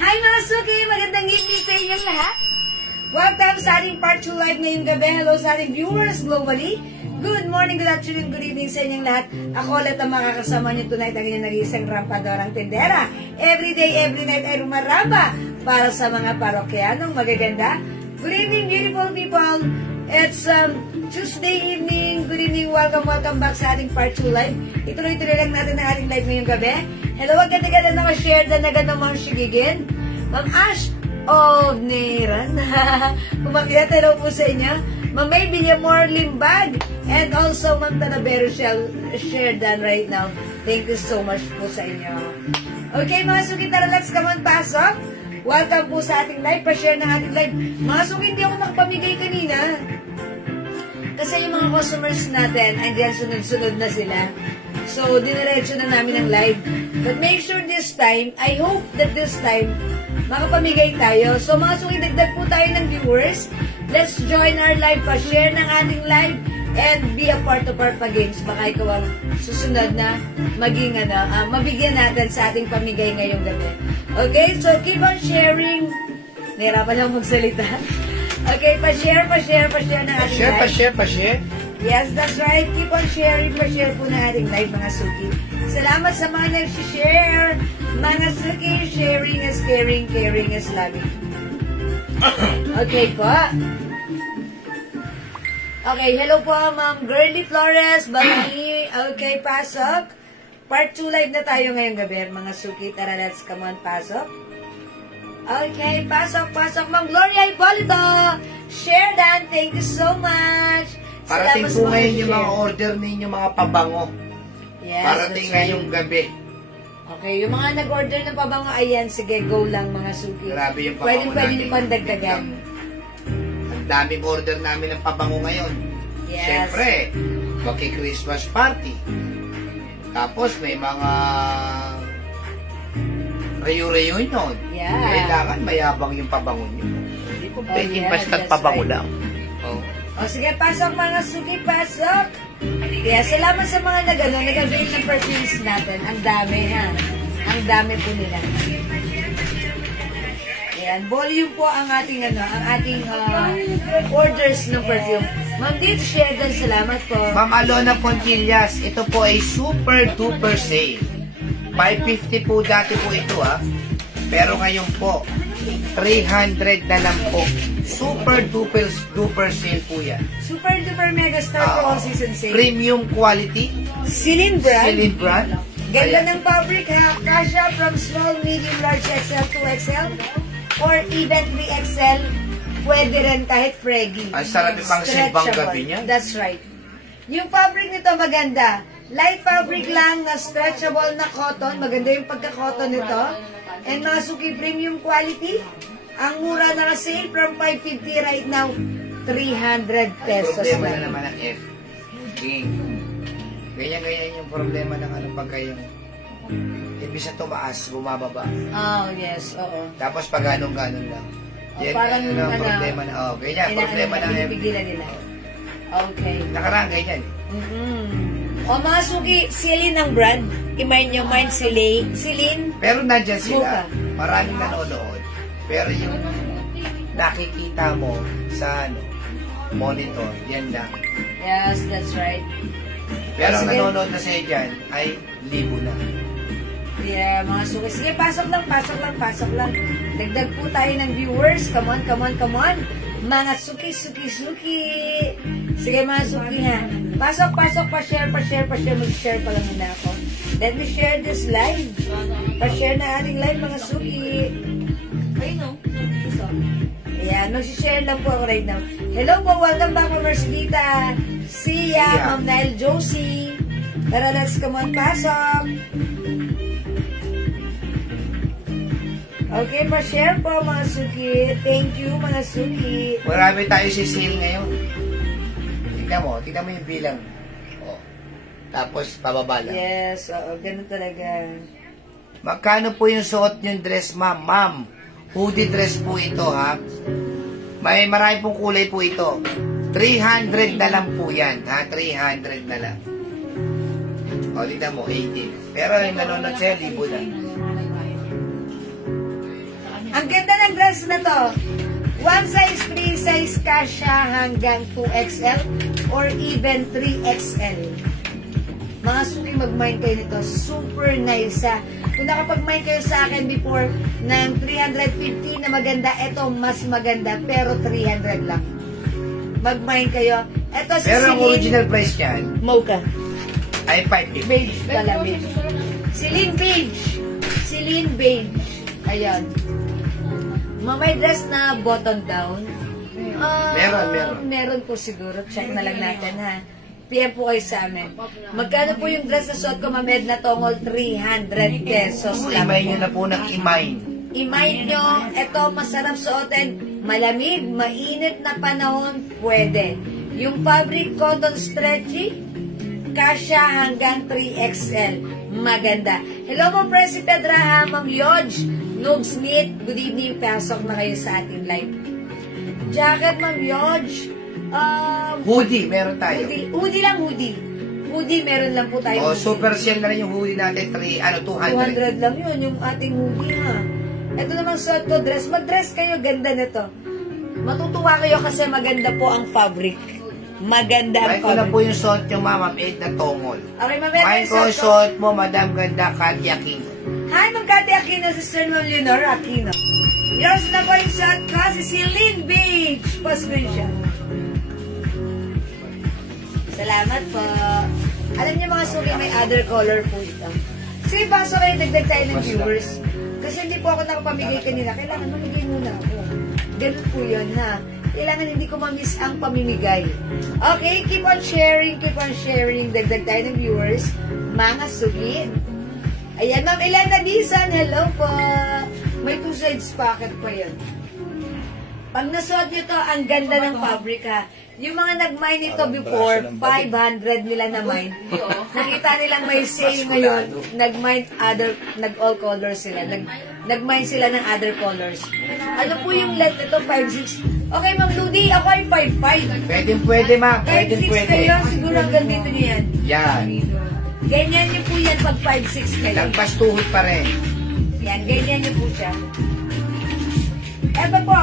Hi mga Suki! Magandang evening sa inyong lahat. Welcome sa ating part 2 live ngayong gabi. Hello sa ating viewers globally. Good morning, good afternoon, good evening sa inyong lahat. Ako ulit ang makakasama niyo tonight ang inyong nag-iisang rampadorang tendera. Every day, every night ay rumaramba para sa mga parokyanong magaganda. Good evening, beautiful people. It's Tuesday evening. Good evening, welcome back sa ating part 2 live. Ituloy-tuloy lang natin ang ating live ngayong gabi. Hello, agad-agad na share na agad ng mga shigigin. Ma'am Ash of Neran. Kumakita, hello po sa inyo. Ma'am May Villamor Limbag. And also, Ma'am Tanabero share done right now. Thank you so much po sa inyo. Okay, mga Suki, tara, let's come on, pasok. Welcome po sa ating live. Pa-share ng ating live. Mga Suki, hindi ako nakapamigay kanina. Kasi yung mga customers natin, andyan sunod-sunod na sila. So, diniretso na namin ang live. But make sure this time, I hope that this time, makapamigay tayo. So, mga Suki, dagdag po tayo ng viewers. Let's join our live, pa-share ng ating live, and be a part of our pag-games. Baka ikaw ang susunod na maging, mabigyan natin sa ating pamigay ngayong gabi. Okay, so keep on sharing. Nahirapan lang magsalita. Okay, pa-share ng ating live. Pa-share. Yes, that's right. Keep on sharing. Pa-share po na ating live, mga Suki. Salamat sa mga nag-share. Mga Suki, sharing is caring, caring is loving. Okay po. Okay, hello po, Ma'am Girly Flores, Bani. Okay, pasok. Part 2 live na tayo ngayong gabi, mga Suki. Tara, let's come on, pasok. Okay, pasok. Ma'am Gloria Hipolito. Share that. Thank you so much. Parating po ngayon yung mga order ninyo, mga pabango. Yes, parating ngayong gabi. Okay, yung mga nag-order ng pabango, ayan, sige, go lang, mga Suki. Grabe yung pabango Pwede nyo pandagdagan. Ang daming order namin ng pabango ngayon. Yes. Siyempre, maki-Christmas party. Tapos may mga reunion. Yeah. Kailangan mayabang yung pabango nyo. Hindi po pwedeng basta't pabango right. lang. Oh. O sige, pasok mga Suki, pasok. Kaya salamat sa mga nag-avail ng perfumes natin. Ang dami, ha? Ang dami po nila. Ayan, volume po ang ating, orders ng perfume. Ma'am Dave, share din, salamat po. Ma'am Alona Fontillas, ito po ay super duper sale. 550 po dati po ito, ha? Pero ngayon po, 300 na lang po. Super duper sale po yan. Super duper mega star for all season sale. Premium quality. Celine brand. Ganda ng fabric, ha? Kasha from small, medium, large XL to XL or even 3XL. Pwede rin kahit fraggy. Ang sarap pang simbang gabi niya. That's right. Yung fabric nito maganda. Light fabric lang na stretchable na cotton. Maganda yung pagka-cotton nito. And mga Suki, premium quality. Ang mura na sale from 550 right now, 300 pesos. Problema na naman ang F. Ganyan-ganyan yung problema ng pagka yung imbis na tumaas, bumababa. Oh, yes, oo. Tapos pag ganun-ganun lang. Yan, parang problema na, ganyan, problema ng F. Nila. Okay. Nakaraan ganyan. O mga Suki, Celine ang brand. I-mind nyo, mind Celine. Pero nandyan sila, maraming nanonood. Pero yung nakikita mo sa monitor, yan lang. Yes, that's right. Pero ang nanonood na sa'yo dyan ay libo na. Yeah, mga suki. Sige, pasok lang. Dagdag po tayo ng viewers. Come on. Mga suki. Sige, mga suki ha. Pasok, pa-share. Mag-share pa lang muna ako. Let me share this live. Pa-share na ating live, mga suki. Ayan, mag-share lang po ako right now. Hello po, welcome back po, Mercedita. Sia, Ma'am Nail Josie. Tara, let's come on, pasok. Okay, pa-share po, mga suki. Thank you, mga suki. Marami tayo si sale ngayon. Tignan mo yung bilang. O. Tapos, pababa lang. Yes, oo, ganun talaga. Magkano po yung suot yung dress, ma'am? Ma'am, hoodie dress po ito, ha? May marami pong kulay po ito. 300 na lang po yan, ha? 300 na lang. O, tignan mo, 18. Pero yung nanonood sa'yo, libo na. Ang ganda ng dress na to. One size, 3 size kasha hanggang 2XL or even 3XL. Mga suki, mag-mind kayo nito. Super nice ha. Kung nakapag-mind kayo sa akin before ng 350 na maganda, ito mas maganda pero 300 lang. Mag-mind kayo. Ito si pero ang Celine. original price yan, Mocha. ay 550. Beige pala, beige. Celine beige. Ayan. May dress na button down. Meron po siguro. Check na lang natin ha. PM po kayo sa amin. Magkano po yung dress na suot ko, Ma'am Edna Tongol? 300 pesos lang. Imay nyo na po ng imay. Imay nyo. Ito, masarap suotin. Malamig, mainit na panahon, pwede. Yung fabric cotton stretchy, kasya hanggang 3XL. Maganda. Hello, Ma'am Presi Pedraha, Ma'am Yodge. Noob Smith, good evening. Pasok na kayo sa ating live. Jacket, Ma'am Yodge. Hoodie, meron tayo. Hoodie lang, hoodie. Hoodie, meron lang po tayo. Super sale na rin yung hoodie natin. 200. 200 lang yun, yung ating hoodie ha. Ito naman suot ko, dress. Mag-dress kayo, ganda nito. Matutuwa kayo kasi maganda po ang fabric. Maganda ang fabric. Ko na po fabric. yung suot yung Ma'am Edna Tongol. Okay, Ma'am Edna, Ay ko suot mo, Madam Ganda, Katya King. Hi, Ma'am Cathy Aquino, Sister Ma'am Leonora Aquino. Yours na po yung shot ko, si Celine Beach. Pa-screenshot. Salamat po. Alam niyo mga suki, may other color po ito. Sige, pasok kayo, dagdag tayo ng viewers. Kasi hindi po ako nakapamigay kanina. Kailangan mamigay muna ako. Ganun po yun, ha? Kailangan hindi ko ma-miss ang pamimigay. Okay, keep on sharing, dagdag tayo ng viewers. Mga suki. Ayan, Ma'am Elena Dizon, hello po. May 2 sides pocket pa yun. Pag nasuot nyo to, ang ganda ng fabric ha. Yung mga nag-mine ito before, 500 nila na mine. Nakita nilang may sale ngayon, nag-all colors sila. Nag-mine sila ng other colors. Ano po yung length nito? 5'6". Okay, Ma'am Ludi, ako ay 5'5". Pwede, Ma'am. 5'6 kayo, siguro hanggang dito nyo yan. Yan. Ganyan nyo po yan pag 5'6 kayo. Lagpas tuhod pa rin. Yan, ganyan nyo po siya. Eto po,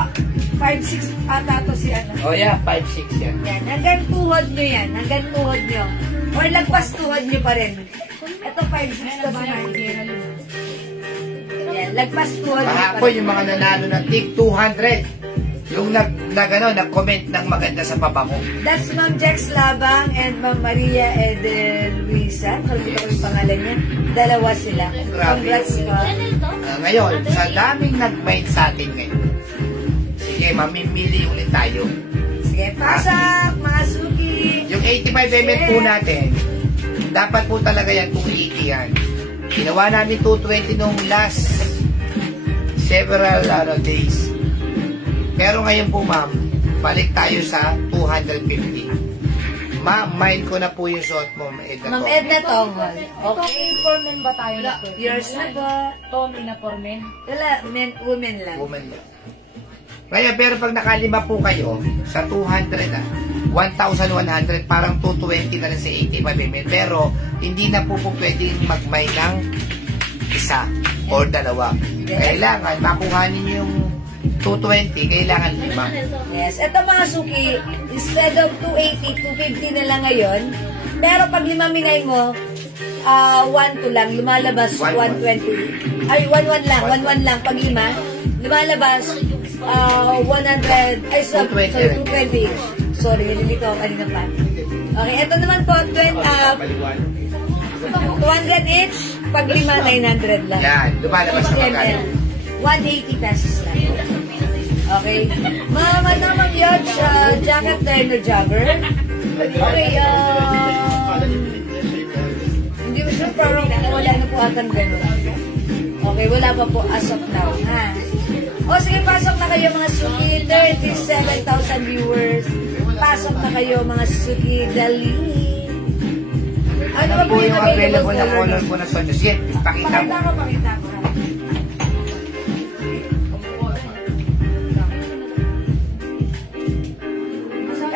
5'6 ata to si ano. Oh yeah, 5'6 yan. Yan, hanggang tuhod nyo yan. Hanggang tuhod nyo. Or lagpas tuhod nyo pa rin. Ito 5'6 to si Marty. Yan, lagpas tuhod nyo pa Kahapon rin. yung mga nanalo ng tig 200. Yung nag-comment ng maganda sa pabango. That's Ma'am Jex Labang and Ma'am Maria Edelwisa. Kalimutan ko yung pangalan niya. Dalawa sila. Grabe. Congrats po. Ngayon, sa daming nag-mind sa atin ngayon. Sige, mamimili ulit tayo. Sige, pasak, mga suki. Yung 85 ml po natin, dapat po talaga yan 280 yan. Ginawa namin 220 nung last several days. Pero ngayon po ma'am, balik tayo sa 250. Ma'am, mind ko na po yung suot mo, Edna. Ma'am Edna Tongol. Okay, for men ba tayo na to? Yours na po. Tommy na for men? Wala, women lang. Woman lang. Kaya pero pag nakalima po kayo sa 200 1,100, parang 220 na rin sa 85 ml. Pero hindi na po pwedeng magmay ng isa or dalawa. Kailangan makuhanin yung 220, kailangan 5. Yes. Ito mga suki, instead of 280, 250 na lang ngayon. Pero pag 5 minay mo, 1-2 lang. Lumalabas 120. Ay, 1-1 lang. 1-1 lang. Pag 5, lumalabas 100. Ay, sorry, 220 each. Sorry, nililito ako kanina pa. Okay, ito naman po, 200 each. Pag 5, 900 lang. Yan, lumalabas na magkano. 180 pesos lang. Okay. Ma'am Yodge, jacket turner jogger. Okay, hindi ko sure, pero wala na po atang gano'n. Okay, wala pa po as of now, ha? O, sige, pasok na kayo mga suki. 37,000 viewers. Pasok na kayo mga suki. Dali. Ano ba po yung available na color po na soto? Sige, pakita mo. Pakita ko.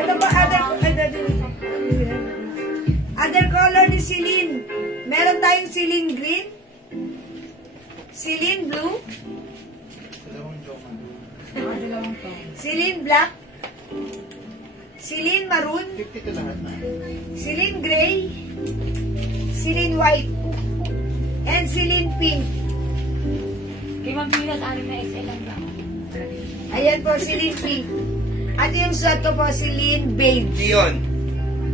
Ito po, other color ni Celine. Meron tayong Celine green. Celine blue. Celine black. Celine maroon. Celine gray. Celine white. And Celine pink. Kay Ma'am Venus, ano na XL lang ba? Ayan po, Celine pink. At yung suot ko po, Celine beige. Yun.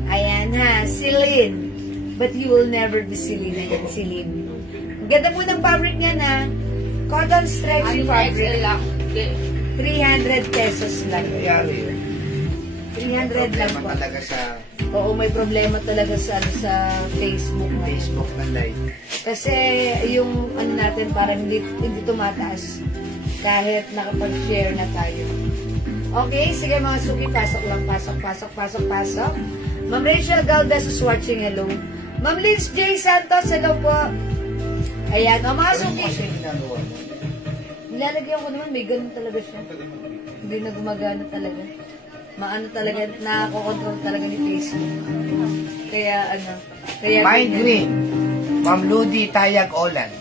Ayan ha, Celine. But you will never be Celine. Ayan, Celine. Ang ganda po ng fabric niya na. Cotton stretchy fabric. 300 pesos lang. Nangyari. 300 lang Problema po. talaga sa Oo, may problema talaga sa Facebook na. Facebook na live. Kasi yung ano natin parang hindi tumataas kahit nakapag-share na tayo. Okay, sige mga suki, pasok lang, pasok. Ma'am Rachel Galdas is watching, hello. Ma'am Liz J. Santos, hello po. Ayan, o mga suki. Nilalagyan ko naman, may ganun talaga siya. Hindi na gumagana talaga. Maano talaga, nakakontrol talaga ni Facebook. Kaya Mind green. Ma'am Ludi Tayag Olan.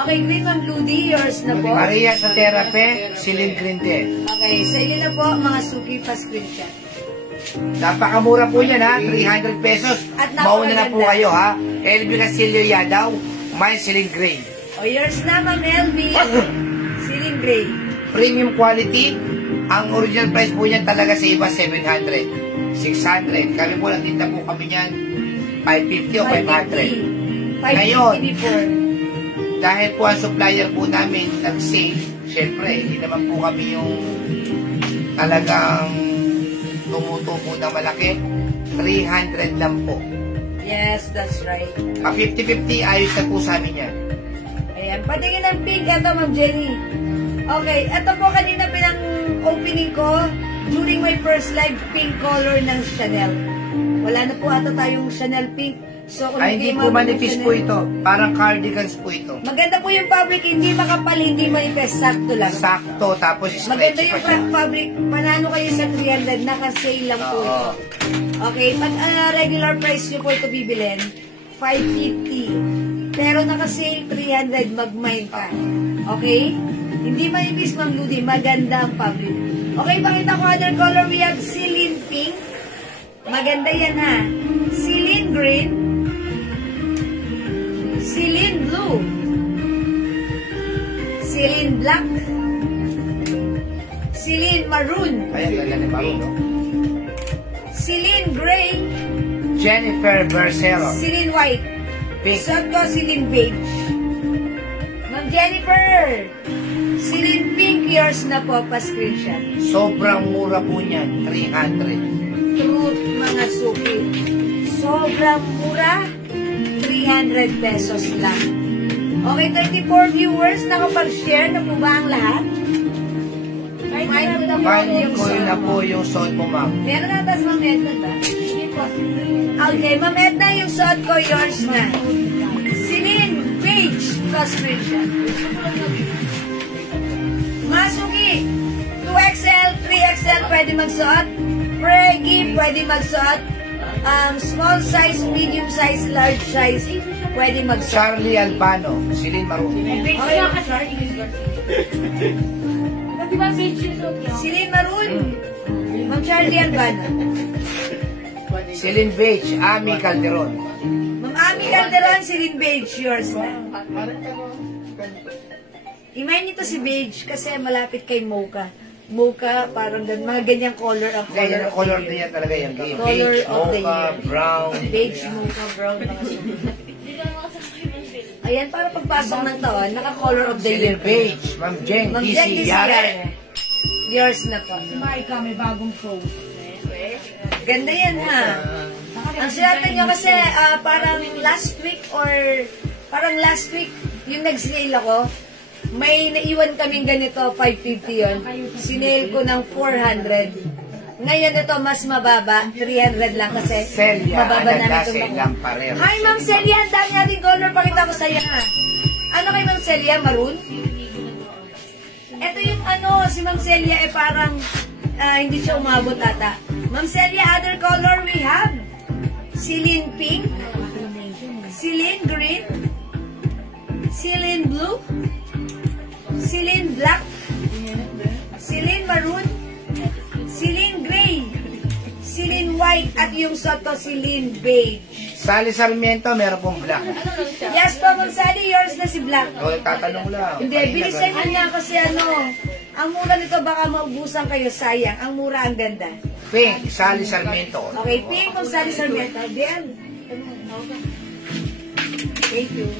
Okay, green Ma'am Ludi, yours na po. Maria sa therapy, Celine Green din. Okay, sa inyo na po, mga suki pa screenshot. Napakamura po yan ha, 300 pesos. At Mauna na po napakaganda. kayo ha. LB Casilio Yadaw, may Celine Green. O, yours na, Ma'am Elvie. Celine Gray. Premium quality, ang original price po niyan talaga sa iba 700, 600. Kami po nagtinda po kami niyan 550 o 500. 550 Ngayon, before. Dahil po ang supplier po namin nag-save, syempre, hindi naman po kami yung talagang tumutubo na malaki. 300 lang po. Yes, that's right. 50-50, ayos na po sa amin yan. Ayan, patingin ng pink. Ito, Ma'am Jenny. Okay, ito po kanina pinang-opening ko during my first live, pink color ng Chanel. Wala na po ata tayong Chanel pink. So, kung Ay, hindi po manipis po ito. Parang cardigans po ito. Maganda po yung fabric, hindi makapal, hindi manipis, sakto lang. Sakto, tapos Maganda stretchy pa yung siya. fabric, panano kayo sa 300, naka-sale lang po ito. Oo. Okay, pag regular price nyo po ito bibilin, 550. Pero naka-sale 300, mag-mind ka. Okay? Hindi manipis, Ma'am Ludi, maganda ang fabric. Okay, pakita ko other color, we have Celine pink. Maganda yan ha. Celine green. Celine blue. Celine black. Celine maroon. Ayan, ganda ni Maroon, no? Celine gray. Jennifer Barcelo. Celine white. Pink. Sakto, Celine beige. Ma'am Jennifer. Celine pink, yours na po, pa-screenshot. Sobrang mura po niyan, 300. Truth, mga suki. Sobrang mura. 300 pesos lang. Okay, 34 viewers. Nakapag-share na po ba ang lahat? Mind ko na po Mind ko suot na mo. po yung sold mo, ma'am. Meron na tas Ma'am Edna ba? Okay, Ma'am Edna, yung suot ko, yours na. Celine, page, plus screenshot. Masuki, 2XL, 3XL, pwede magsuot. Pregi, pwede magsuot. Small size, medium size, large size, pwede magsuot. Charlie Albano, Celine Maroon. Okay. Di ba beach yung suot niyo? Celine Maroon. Ma'am Charlie Albano. Celine Beige, Ami Calderon. Ma'am Ami Calderon. Calderon, Celine Beige, yours na. Imayin niyo to si Beige kasi malapit kay Mocha. Mocha, parang mga ganyang color ang color. Ganyan, color din yan talaga yung game. Color Beige, of the mocha, year. brown. Beige, Mocha, brown, mga sulit. Ayan, para pagpasok ng taon, naka-color of the year. Celine Beige, Ma'am Jen, Ma'am DC, Jen, DC Yare. Yare. Yours na po. Marika, may bagong post. Ganda yan ha. Ang swerte nyo kasi parang last week yung nag-sale ako, may naiwan kaming ganito, 550 yun. Sinail ko ng 400. Ngayon ito mas mababa, 300 lang kasi Celia, mababa namin Ananda, itong Celia, Pareho. Hi Ma'am Celia, ang dami nating color, pakita ko sa'yo ha. Ano kay Ma'am Celia, maroon? Ito yung si Ma'am Celia parang hindi siya umabot ata. Ma'am Celia, other color we have Celine Pink, Celine Green, Celine Blue, Celine Black, Celine Maroon, Celine Gray, Celine White, at yung soto Celine Beige. Sally Sarmiento, meron pong black. Yes po, Ma'am Sally, yours na si Black. O, tatanong lang. Hindi, bilisan nyo nga kasi ang mura nito baka maubusan kayo, sayang. Ang mura, ang ganda. Pink, Sally Sarmiento. Okay, pink Ma'am Sally Sarmiento. Diyan. Thank you.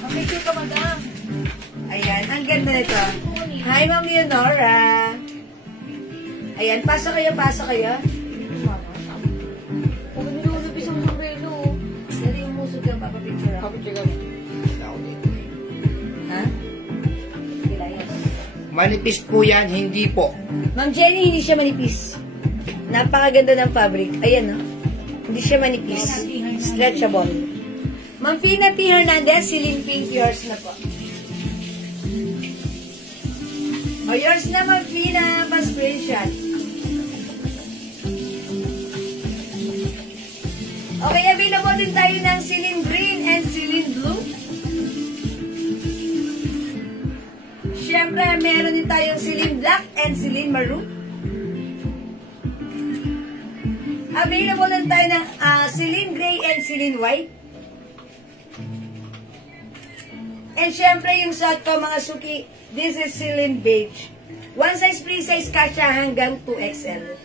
Mag-picture ka, madam. Ayan, ang ganda nito. Hi, Ma'am Leonora. Ayan, pasok kayo, pasok kayo. Huwag nilulog isang sombrero. Dali yung musog yung papapicture ako. Ha? Manipis po yan, hindi po. Ma'am Jenny, hindi siya manipis. Napakaganda ng fabric. Ayan, no? Hindi siya manipis. Stretchable. Ma'am Fina P. Hernandez, Celine Pink, yours na po. O, yours na, Ma'am Fina. Pa-screenshot. Okay, available din tayo ng Celine Green and Celine Blue. Siyempre, meron din tayong Celine Black and Celine Maroon. Available din tayo ng Celine Gray and Celine White. And siyempre, yung suot ko, mga suki, this is Celine Beige. One size, free size, kasya hanggang 2XL.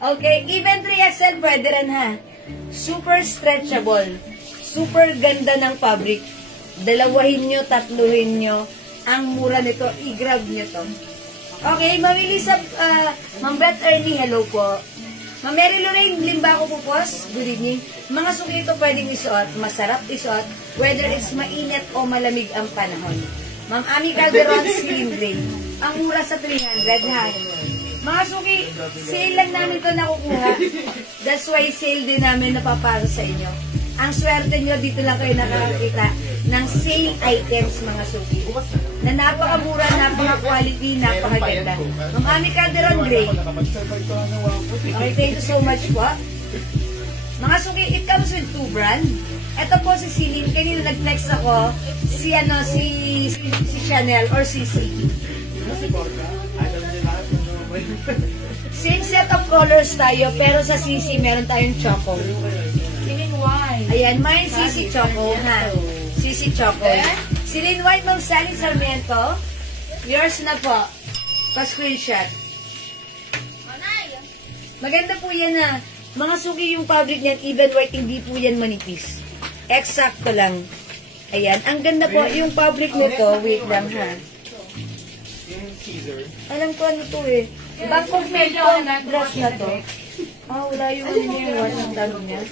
Okay, even 3XL pwede rin ha. Super stretchable. Super ganda ng fabric. Dalawahin nyo, tatluhin nyo. Ang mura nito, i-grab nyo to. Okay, mamili sa Ma'am Beth Ernie, hello po. Ma'am Mary Lorraine, limba ko po po. Good evening. Mga suki ito pwedeng isuot, masarap isuot, whether it's mainit o malamig ang panahon. Ma'am Ami Calderon, Celine Gray. Ang mura sa 300 ha. Mga suki, sale lang namin ito nakukuha. That's why sale din namin napapasa sa inyo. Ang swerte nyo, dito lang kayo nakakita ng sale items, mga suki. Na napakamura, napaka-quality, napakaganda. Ma'am Ami Calderon Gray. Okay, thank you so much po. Mga suki, it comes with 2 brand. Ito po si Celine. Kanina nag-flex ako si Chanel or CC. Same set of colors tayo, pero sa CC meron tayong choco. Celine White. Ayan, may CC choco ha. CC choco. Celine White, Ma'am Sally Sarmiento. Yours na po. Pa-screenshot. Maganda po yan ha. Mga suki yung fabric niyan, even white, hindi po yan manipis. Eksakto lang. Ayan, ang ganda po yung fabric nito. Wait lang ha. Alam ko ano to eh. Bangkok made po ang dress na to. Wala yung ano niya, ang talo niya.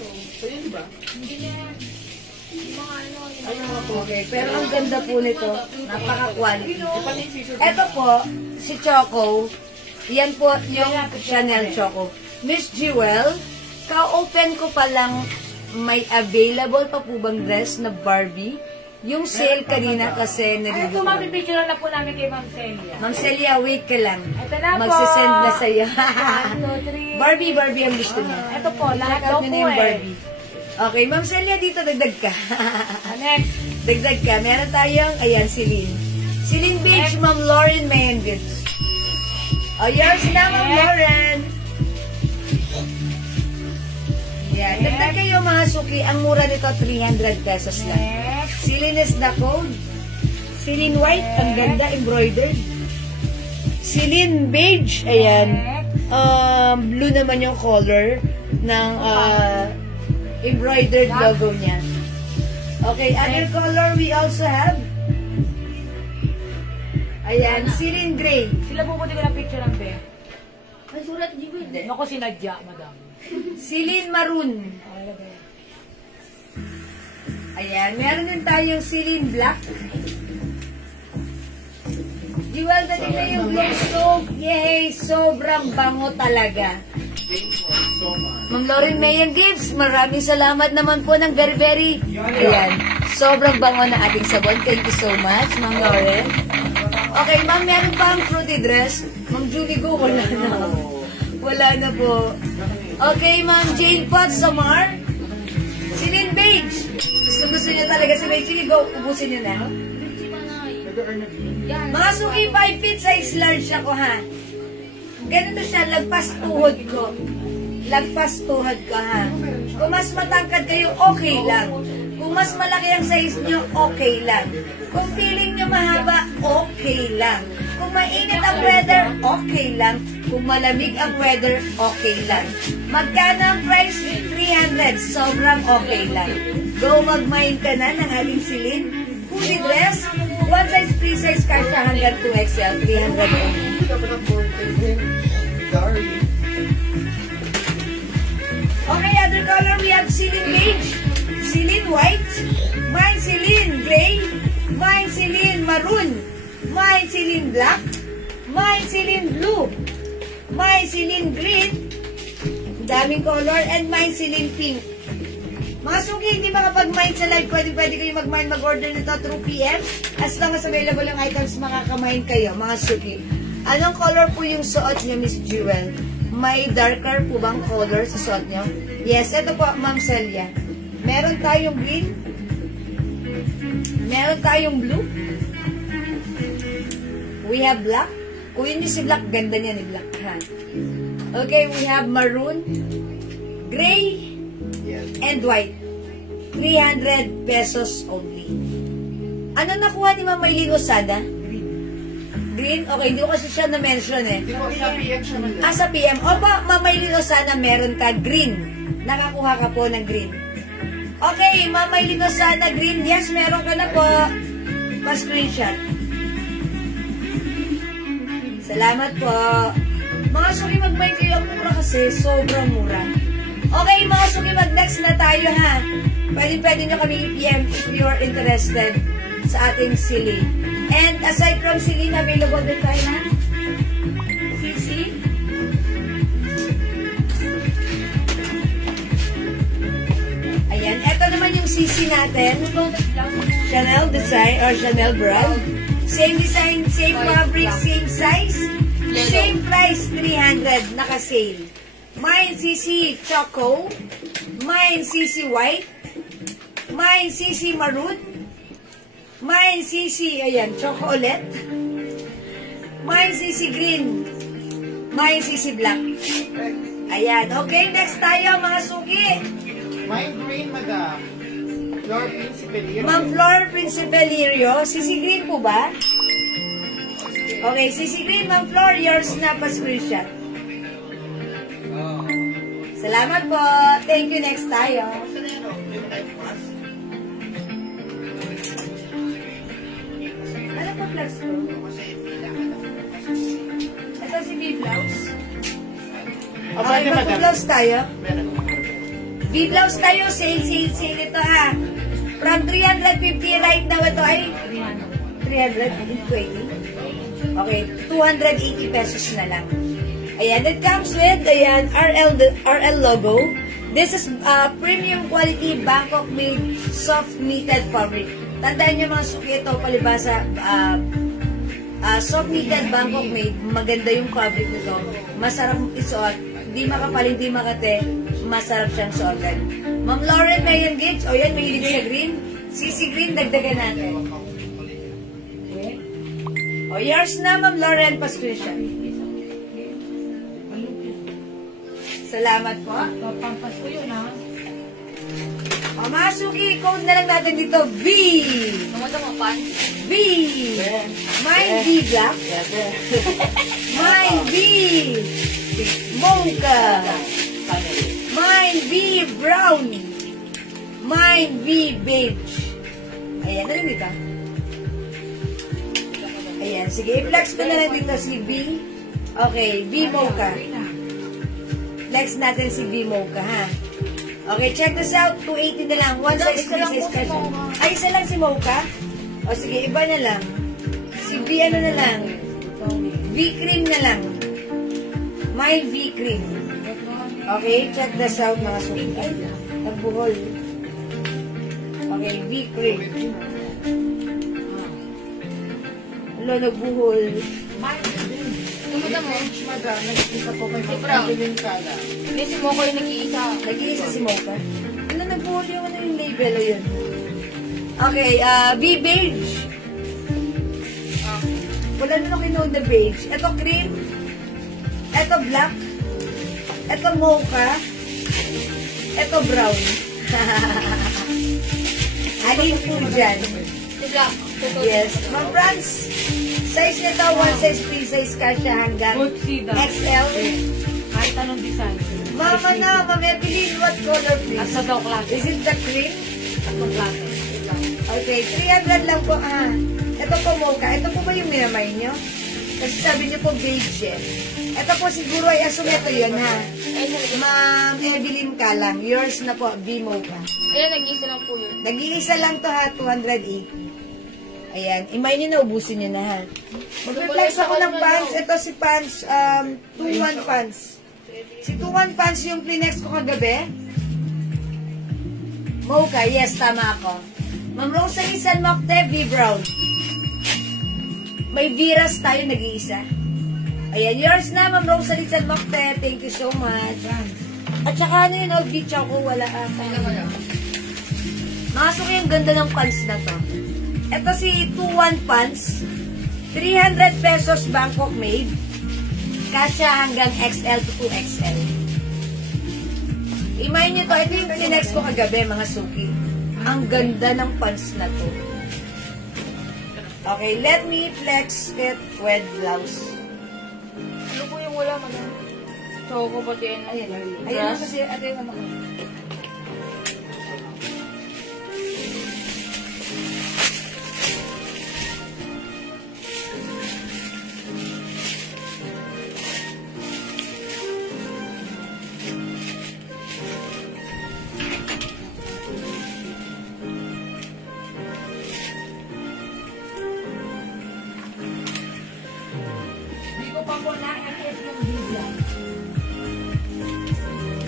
Okay, pero ang ganda po nito. Napaka-quality. Ito po, si Choco. Yan po yung Chanel Choco. Miss Jewel, ka-open ko pa lang, may available pa po bang dress na Barbie? Yung sale kanina kasi Ito, nalilito. mapipicture na po namin kay Ma'am Celia. Ma'am Celia, wait ka lang. Ito na po. Magsisend na sa'yo. 1, 2, 3. Barbie ang gusto niya. Ito po, lahat Check daw out po niyo na yung eh. Barbie. Okay, Ma'am Celia, dito dagdag ka. Next. Dagdag ka. Meron tayong, ayan, Celine. Celine Beach, Ma'am Lauren Mendez. Oh, yours na, Ma'am Lauren. Dagdag kayo mga suki, ang mura nito 300 pesos lang. Next. Celine is the code. Celine white, ang ganda, embroidered. Celine beige, ayan. Blue naman yung color ng embroidered logo niya. Okay, other color we also have. Ayan, Celine gray. Sila puputi ko ng picture ng be. Ay, sulat di ba? Naku, sinadya, madam. Celine maroon. Ayan, meron din tayong Celine black. Jewel, dali na yung glow soap. Yay! Sobrang bango talaga. Ma'am Lauren Mayan Gibbs, maraming salamat naman po ng very, ayan, sobrang bango na ating sabon. Thank you so much, Ma'am Lauren. Okay, ma'am, meron pa ang fruity dress. Ma'am Julie Go, wala na. Wala na po. Okay, Ma'am Jane Potts Samar. Celine Beige. Gusto niyo talaga si Beige. Sige, go. Ubusin niyo na. Mga suki, 5 feet size large ako, ha? Ganito siya, lagpas tuhod ko. Lagpas tuhod ko, ha? Kung mas matangkad kayo, okay lang. Kung mas malaki ang size nyo, okay lang. Kung feeling nyo mahaba, okay lang. Kung mainit ang weather, okay lang. Kung malamig ang weather, okay lang. Magkano ang price? 300. Sobrang okay lang. Go mag-mind ka na ng ating Celine. Hoodie dress, 1 size, 3 size, kasha hanggang 2XL, 300 only. Okay, other color, we have Celine beige, Celine white, mine Celine gray, mine Celine maroon, mine Celine black, mine Celine blue, mine Celine green, daming color, and mine Celine pink. Mga suki, hindi makapag-mine sa live, pwede kayo mag-mine, mag-order nito through PM. As long as available yung items, makaka-mine kayo, mga suki. Anong color po yung suot niyo, Miss Jewel? May darker po bang color sa suot niyo? Yes, ito po, Ma'am Celia. Meron tayong green. Meron tayong blue. We have black. Kung yun yung si black, ganda niya ni black. Ha? Okay, we have maroon, gray, and white. 300 pesos only. Ano nakuha ni Ma'am Maylene Osada? Green? Okay, hindi ko kasi siya na-mention eh. Sa PM siya man. Sa PM. Opa, Ma'am Maylene Osada, meron ka green. Nakakuha ka po ng green. Okay, Ma'am Maylene Osada, green. Yes, meron ka na po. Pa-screenshot. Salamat po. Mga suki, mag-buy kayo. Ang mura kasi. Sobrang mura. Okay, mga suki, mag-next na tayo, ha? Pwede nyo kami i-PM if you're interested sa ating Celine. And aside from Celine, available din tayo na CC. Ayan, eto naman yung CC natin. Chanel design or Chanel brand. Same design, same fabric, same size. Same price, 300. Naka-sale. Mine CC Choco. Mine CC White. Mine CC Maroon. Mine CC, ayan, Chocolate. Mine CC Green. Mine CC Black. Ayan, okay, next tayo mga suki. Mine green, madam. Flor Principelirio. Ma'am Flor Principelirio. CC Green po ba? Okay, CC Green, Ma'am Flor, yours na pa-screenshot. Salamat po. Thank you, next tayo. Ano po plus ko? Ito si B-Blouse. Okay, mag-blouse tayo. B-Blouse tayo, sale ito ha. From 350 right now, ito ay 320. Okay, 280 pesos na lang. Ayan, it comes with, ayan, RL logo. This is premium quality Bangkok made soft knitted fabric. Tandaan niyo mga suki, ito palibasa, soft knitted Bangkok made. Maganda yung fabric nito. Masarap isuot. Hindi makapal, hindi makate. Masarap siyang suotan. Ma'am Lauren Mayan Gibbs, o yan, mahilig sa green. CC Green, dagdagan natin. Okay. O, yours na, Ma'am Lauren, pa-screenshot. Salamat po. Pampas ko yun, ha? O, mga suki, code na lang natin dito, V. Naman mo, pan. V. Mine V black. Mine V mocha. Mine V brown. Mine V beige. Ayan, na rin dito. Ayan, sige, i-flex ko na lang dito si V. Okay, V mocha. Flex natin si V mocha, ha? Okay, check this out. 280 na lang. One size, three size special. Ay, isa lang si mocha? O sige, iba na lang. Si V ano na lang. V cream na lang. Mild V cream. Okay, check this out mga suki. Ay, nagbuhol. Okay, V cream. Wala, nagbuhol. Naman mo. Madam, nag-isa po kayo. Si Brown. Yung kala. Hindi si Moko yung nag-iisa. Nag-iisa si mocha. Wala, nagbuhol yung ano yung label o yun. Okay, V beige. Wala na nung kinuha na beige. Ito cream. Ito black. Ito mocha. Ito brown. Alin po dyan? Si Black. Yes. Ma'am Franz, size nito, one size, free size ka siya hanggang XL. Kahit anong design. Mama na, Ma'am Evelyn, what color please? At sa daw klase. Is it the cream? Tatlong klase. Okay, 300 lang po. Ito po mocha. Ito po ba yung minamay nyo? Kasi sabi nyo po beige eh. Ito po siguro ay assume ito yun ha. Ma'am Evelyn ka lang. Yours na po, B mocha. Ayan, nag-iisa lang po yun. Nag-iisa lang to ha, 280. Ayan, imay nyo na, ubusin nyo na ha. Mag-reflex ako ng pants. Ito si pants, 2-1 pants. Si 2-1 pants yung Kleenex ko kagabi. Mocha, yes, tama ako. Ma'am Rosalie San Mocte, V brown. May Viras tayo, nag-iisa. Ayan, yours na, Ma'am Rosalie San Mocte. Thank you so much. At saka ano yun, V choco, wala Mga suki, ang ganda ng pants na to. Ito si 2-1 pants. 300 pesos Bangkok made. Kasya hanggang XL to 2XL. Imagine nyo to, ito yung Kleenex ko kagabi, mga suki. Ang ganda ng pants na to. Okay, let me flex it with blouse. Ano po yung wala, madam? Choco pati yan. Ayan, ayan kasi, ito yung ano ko.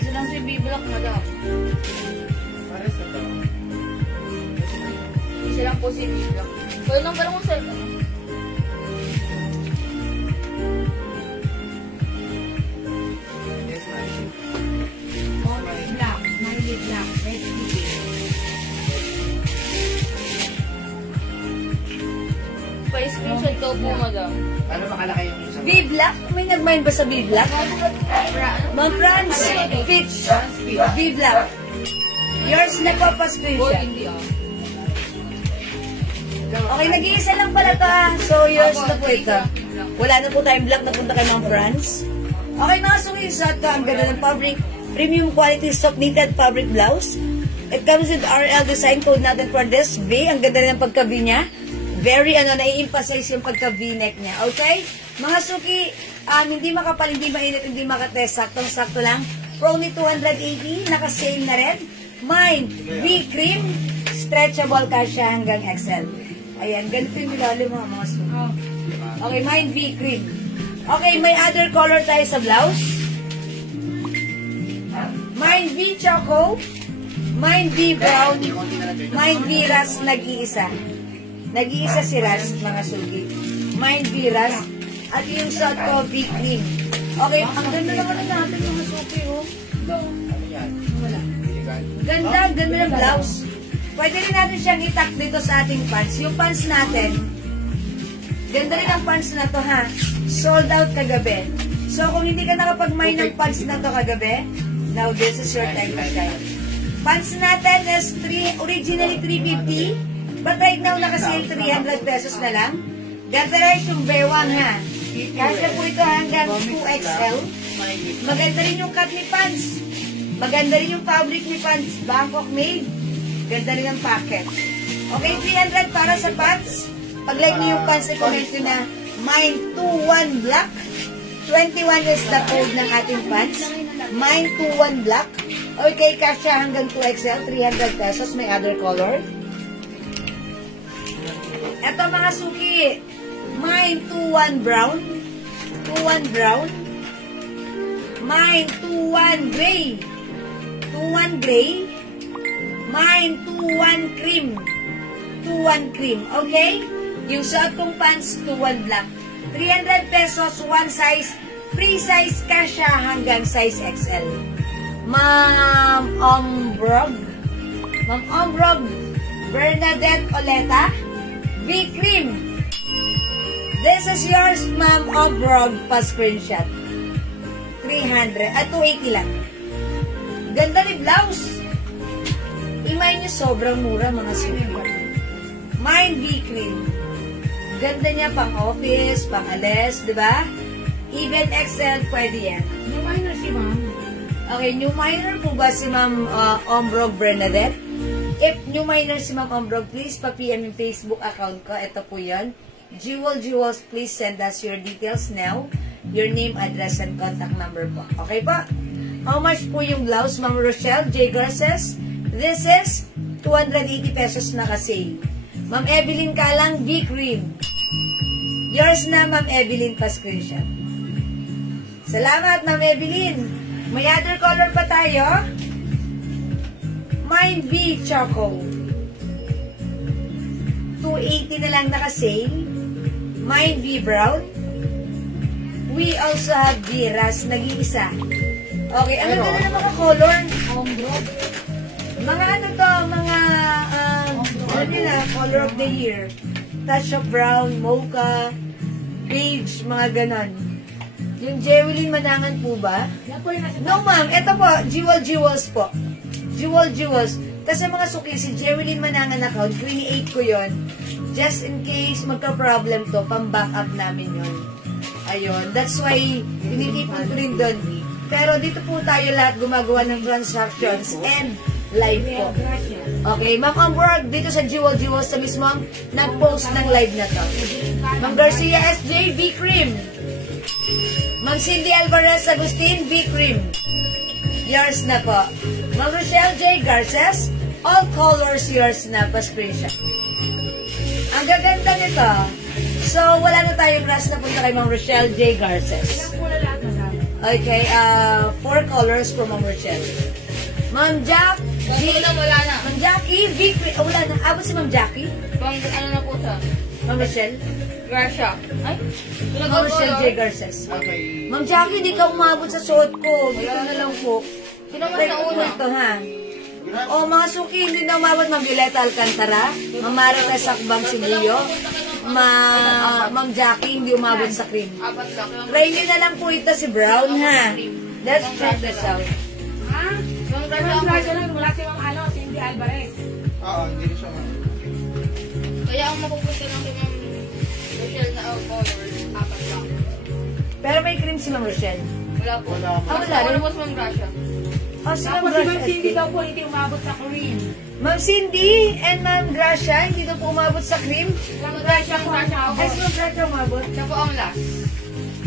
Isa lang si B-Block, madam. Para sa to. Isa lang po si B-Block. Kaya nang parang kung sa'yo. Yes, ma'am. Pa-screenshot ko po, madam. Ano makalaki yung isa? V-Black? May nag-mind ba sa V-Black? Ma'am Franz, Fitch, V-Black. Yours na po pa Boy, screenshot. hindi ah. Okay, nag-iisa lang pala to ha. So, yours na po ito. Wala na po tayong black. Napunta kayo ng France. Okay, mga screenshot ko. Ang ganda ng fabric. Premium quality soft knitted fabric blouse. It comes with RL design code natin for this. V. Ang ganda ng pagka-V niya. Very, nai-emphasize yung pagka-V-neck niya. Okay? Mga suki, hindi makapal, hindi mainit, hindi makatest. Saktong-sakto lang. For only 280. Naka-sale na rin. Mine, V-cream. Stretchable kasya hanggang XL. Ayan, ganito yung nilalim mga suki. Okay, mine V-cream. Okay, may other color tayo sa blouse. Mine V-choco. Mine V-brown. Mine V-rust, nag-iisa. Nag-iisa si Rust, mga suki. Mine V-rust. At yung suot ko, V-cream. Okay, ang ganda naman na natin mga suki, oh. Ano yan? Wala. Illegal. Ganda, ganda ng blouse. Pwede rin natin siyang itak dito sa ating pants. Yung pants natin, ganda rin ang pants na to ha. Sold out kagabi. So kung hindi ka nakapag-mine ng pants na to kagabi, now this is your time to shine. Pants natin is originally 350. But right now, nakasale 300 pesos na lang. Ganda rin yung bewang ha. Kasi po ito hanggang 2XL. Maganda rin yung cut ni pants. Maganda rin yung fabric ni pants. Bangkok made. Ganda rin ang packet. Okay, 300 para sa pants. Pag-like niyo yung pants, i-comment nyo na mine 21 black. 21 is the code ng ating pants. Mine 21 black. Okay, kasya hanggang 2XL. 300 pesos. May other color. Ito mga suki. Mine 21 brown. 21 brown. Mine 21 gray. 21 gray. Mine 21 cream. 21 cream. Okay? Yung suot kong pants, 21 black. 300 pesos, one size. Free size kasya hanggang size XL. Ma'am Ombrog. Ma'am Ombrog. Bernadette Oleta. V-cream. This is yours, Ma'am Ombrog. Pa-screenshot. 300. 280 lang. Ganda ni blouse. Imay niyo sobrang mura mga suki. Mine V-cream. Ganda niya pang office, pang alis, di ba? Even XL, pwede yan. New minor si ma'am. Okay, new minor po ba si Ma'am Ombrog Bernadette? If new minor si Ma'am Ombrog, please pa-PM yung Facebook account ko. Ito po yan. Jewels, please send us your details now. Your name, address, and contact number po. Okay po? How much po yung blouse, Ma'am Rochelle J. Garces? This is 280 pesos na kasi. Ma'am Evelyn Kalang, V-cream. Yours na, Ma'am Evelyn, pa-screenshot. Salamat, Ma'am Evelyn. May other color pa tayo. Mine V Choco. 280 na lang naka-sale. Mine V Brown. We also have V Ras, nag-iisa. Okay, ano na ng mga color? Mga ano to, mga ano nila, color of the year. Touch of brown, mocha, beige, mga ganon. Yung Jewelin Manangan po ba? No ma'am, ito po, Jewels po. Jewels. Kasi mga suki, si Jewelin Manangan account, create ko yon. Just in case magka-problem to, pang-backup namin yon. Ayun, that's why, tinitipon ko rin doon. Pero dito po tayo lahat gumagawa ng transactions and live po. Okay, Ma'am Amberg, dito sa Jewels sa mismong nag-post ng live na to. Ma'am Garcia SJ, V-Cream. Ma'am Cindy Alvarez Agustin, V-Cream. Yours na po. Ma'am Rochelle J. Garces, all colors yours na pa screenshot. Ang gaganda nito. So, wala na tayong ras na punta kay Ma'am Rochelle J. Garces. Okay, 4 colors for Ma'am Rochelle. Ma'am Jack, Wala na. Ma'am Jackie, V-Cream. Oh, wala na. Abot si Ma'am Jackie? Ano na po siya? Ma'am Rochelle? Gracia. Ay? Ma'am Rochelle J. Garces. Okay. Ma'am Jackie, hindi ka umabot sa suot ko. Dito na lang po. Sino mas nauna? Ito, ha? O, mga suki, hindi na umabot. Ma'am Violeta Alcantara, Ma'am Marita Sakbang Sinillo, Ma'am Jackie, hindi umabot sa cream. Apat lang. Rainy na lang po ito si Brown, ha? Let's check this out. Ha? Yung Gracia lang, wala si Ma'am Cindy Alvarez. Oo, hindi rin siya. Kaya ang mapupunta lang si Ma'am Rochelle na colors, apat lang. Pero may cream si Ma'am Rochelle. Wala po. Wala po. Wala rin. Wala po si Ma'am Gracia. O, si Ma'am Tapos si Ma'am Gracia. Cindy daw po hindi umabot sa cream. Ma'am Cindy and Ma'am Gracia, hindi na po umabot sa cream. Ma'am Gracia po ang Ay, si Ma'am Gracia umabot. Siya po ang last.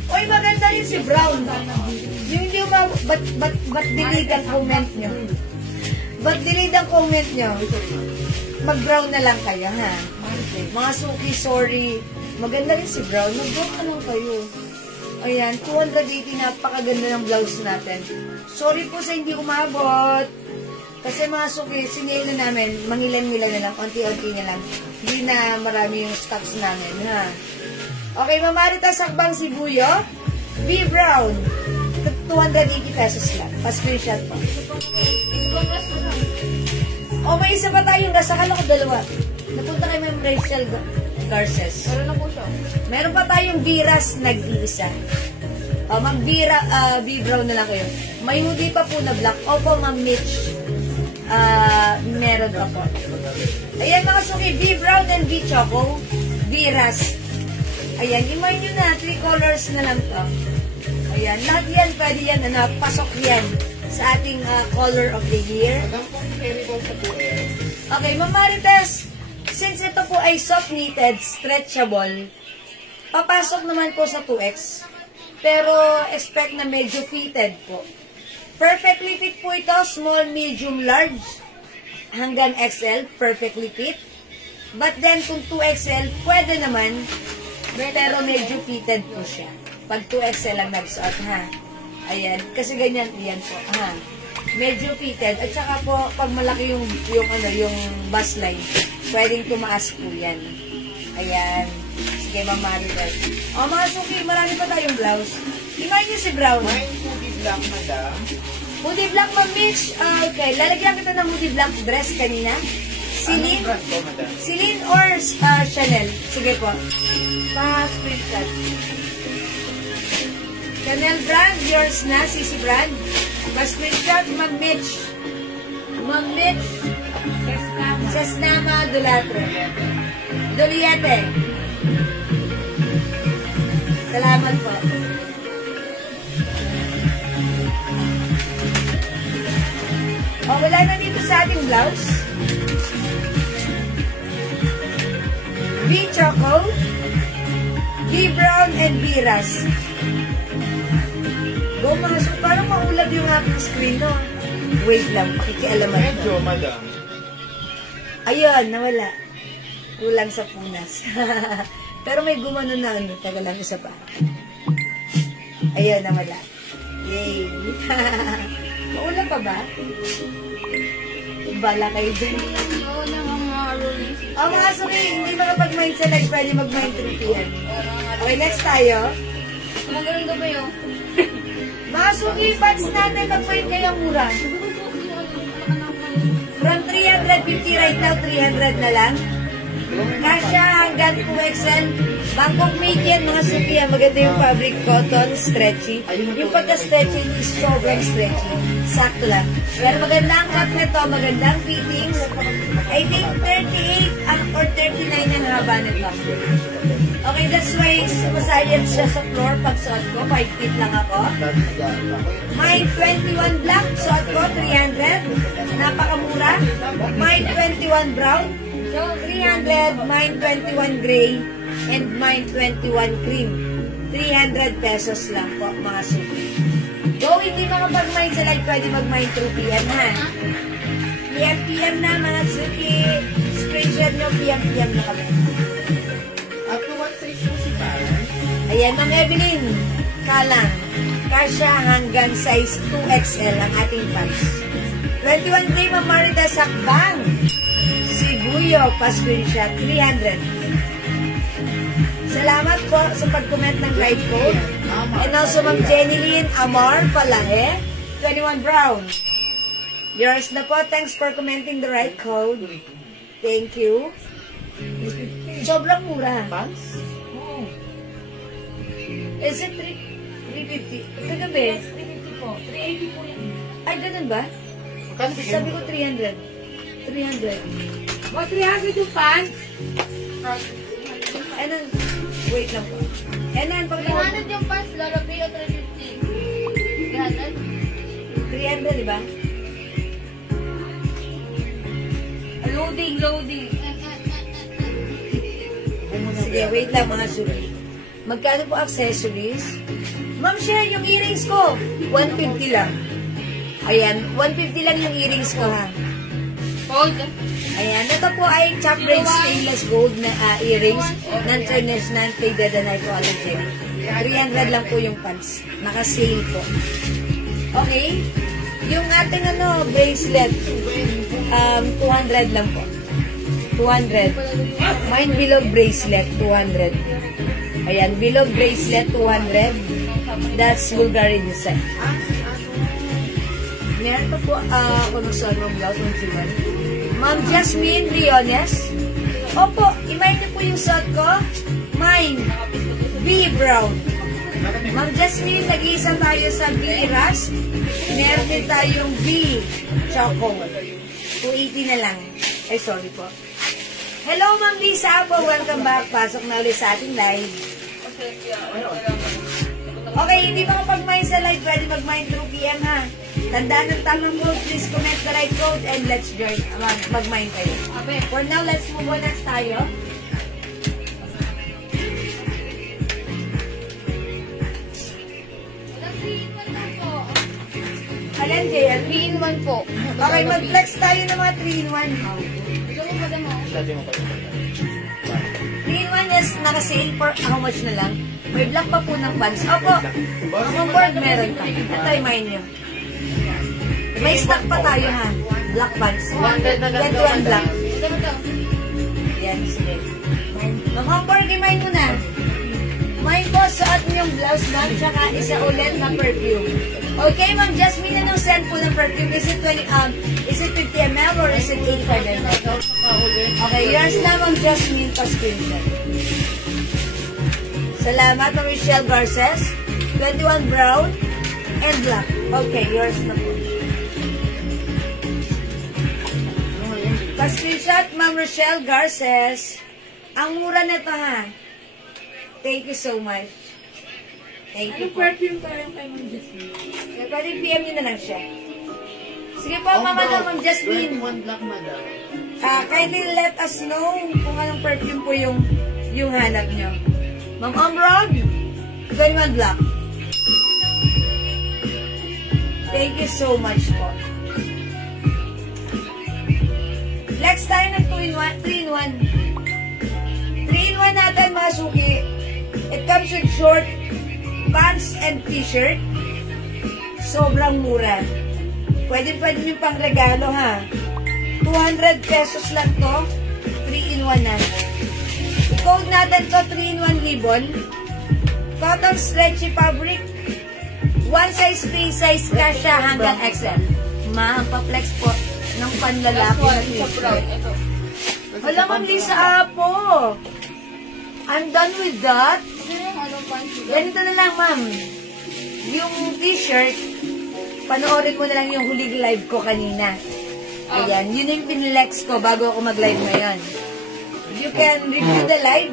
Uy, maganda rin si Brown. Yung hindi umabot, ba't delete ang comment nyo? Ba't delete ang comment nyo? Mag-brown na lang kayo, ha? Mga suki, sorry. Maganda rin si Brown. Mag-brown na lang kayo. Ayan, 280, napakaganda ng blouse natin. Sorry po sa hindi umabot. Kasi mga suki, sinay na namin, mangilan-ngilan na lang, onti-onti na lang. Hindi na marami yung stocks namin, ha? Okay, Mamarita Sakbang Sibuyo, B Brown, 280 pesos lang. Pa-screenshot po. O, may isa pa tayong nasa kala ko dalawa. Napunta kay Ma'am Rachel Garces. Meron na po siya. Meron pa tayong Viras nag-iisa. O, Ma'am B Brown na lang kayo. May hoodie pa po na black. Opo, Ma'am Mitch. Meron pa po. Ayan mga suki, B brown and B choco. B rust. Ayan, imay nyo na. 3 colors na lang to. Ayan, lahat yan, pwede yan, pasok yan sa ating color of the year. Okay, Ma'am Marites, since ito po ay soft knitted, stretchable, papasok naman po sa 2X. Pero expect na medyo fitted po. Perfectly fit po ito, small, medium, large, hanggang XL, perfectly fit. But then, kung 2XL, pwede naman, pero medyo fitted po siya. Pag 2XL lang nagsuot, ha? Ayan, kasi ganyan, yan po, ha? Medyo fitted. At saka po, pag malaki yung bust line, pwedeng tumaas po yan. Ayan. Sige, Ma'am Marites. O, mga suki, marami pa tayong blouse. Imay niyo si Brown. Hoodie black, madam. Hoodie black, Ma'am Mitch. Okay, lalagyan kita ng hoodie black dress kanina. Celine? Anong brand po, madam? Celine or Chanel? Sige po. Pa-screenshot. Chanel brand, yours na, Sisi brand. Pa-screenshot, Ma'am Mitch. Ma'am Mitch. Sesnama Dulatre. Duliete. Salamat po. O, wala na dito sa ating blouse. B choco, B brown, and B rust. Go mga so, parang maulab yung aking screen, no? Wait lang, pakikialaman ko. Medyo, madam. Ayun, nawala. Kulang sa punas. Pero may gumano na, taga lang isa pa. Ayun, nawala. Yay! Maulab pa ba? Bala kayo dun. Oo naman mga rolling. Oh, mga suki, hindi makapag-mind sa live, pwede mag-mind 3 p.m. Okay, next tayo. Magaling ka ba yun? Mga suki, pants natin, mag-mind kayo ang mura. From 350 right now, 300 na lang. Kasha hanggang 2XL. Bangkok median, mga suki, maganda yung fabric, cotton, stretchy. Yung pagka-stretchy is sobrang stretchy. Sakto lang. Pero maganda ang cut nito, maganda ang fittings. I think 38 or 39 ang haba nito. Okay, that's why masalyan siya sa floor pag suot ko. 5 feet lang ako. May 21 black, suot ko, 300. Napakamura. May 21 brown, 300. May 21 gray, and may 21 cream. 300 pesos lang po, mga suki. Go, hindi makapag-mind sa live, pwede mag-mind through PM, ha? PM na, mga suki. Screenshot nyo, PM na kami. Up to what size po si Parang? Ayan, Ma'am Evelyn. Kalang. Kasha hanggang size 2XL ang ating pants. 21 day, Ma'am Marita Sakbang. Siguyo, pa-screenshot, 300. Salamat po sa pag-comment ng live code. And also, Ma'am Jenny Lynn Amar Palahe, 21 brown. Yours na po. Thanks for commenting the right code. Thank you. Sobrang mura. Pants? Oh. Is it 350? Kagabi? 350 po. 380 po yan. Ay, ganun ba? Magkano bigyan Sabi mo? ko 300. 300. Mga 300 yung pants? And then, wait lang po. And then, pag 300 yung pants, lalagay o 350? 300? 300, di ba? Loading. Sige, wait lang mga suki. Magkano po accessories? Ma'am, share yung earrings ko. 150 lang. Ayan, 150 lang yung earrings ko, ha? Gold. Ayan, ito po ay chop braid stainless gold na earrings. Non-traditional, faded and hypoallergenic. 300 lang po yung pants. Naka-sale po. Okay? Yung ating bracelet, 200 lang po. 200. Mine below bracelet, 200. Ayan, below bracelet, 200. That's Bulgarian design. Meron pa po ako ng sonong blouse ng siwan. Ma'am Jasmine Riones. Opo, imay niyo po yung suot ko. Mine, B brown. Ma'am Jasmine, nag-iisa tayo sa B rust. Meron din tayong B Choco. 280 na lang. Ay, sorry po. Hello, Ma'am Lisa po. Welcome back. Pasok na ulit sa ating live. Okay, hindi makapag-mine sa live. Pwede mag-mine through PM, ha? Tandaan ng tamang code. Please comment the right code and let's join. Mag-mine kayo. For now, let's move on next tayo. Alan, JL? 3-in-1 po. Okay, mag-flex tayo ng mga 3-in-1. Ikaw mo ba mo? 3-in-1, yes, naka-sale for how much na lang? May black pa po ng pants. Opo, ang board meron pa. Ito ay mine nyo. May stock pa tayo ha. Black pants. 21 black. Yan, sige. Ang Hamburg, mine mo na. Mine po, suot mo yung blouse ma'am, tsaka isa ulit na perfume. Okay, Ma'am Jasmine, anong send po ng perfume? Is it 50 ml or is it 85 ml? Okay, yours na, Ma'am Jasmine, pa-screenshot. Salamat, Ma'am Michelle Garces. 21 brown and black. Okay, yours na po. Pa-screenshot, Ma'am Rochelle Garces. Ang mura nito, ha? Thank you so much. Thank you po. Perfume tayo kay Ma'am Jasmine. Pwede PM nyo na lang siya. Sige po, Ma'am Jasmine. 21 black, madam. Kindly let us know kung anong perfume po yung hanap nyo. Ma'am Omrod, 21 black. Thank you so much po. Next tayo ng 3-in-1. 3-in-1 natin, mga suki. It comes with short pants and t-shirt. Sobrang mura. Pwede nyo pang regalo, ha? 200 pesos lang to. 3-in-1 na. Code natin to 3-in-1 ribbon. Cotton stretchy fabric. One size, 3 size kasha hanggang XL. Ma'am, pa-flex po ng panlalaki na t-shirt. Wala, Ma'am Lisa po. I'm done with that. Ganito na lang, ma'am. Yung t-shirt, panoorin mo na lang yung huling live ko kanina. Ayan, yun yung pinlex ko bago ako mag-live ngayon. You can review the live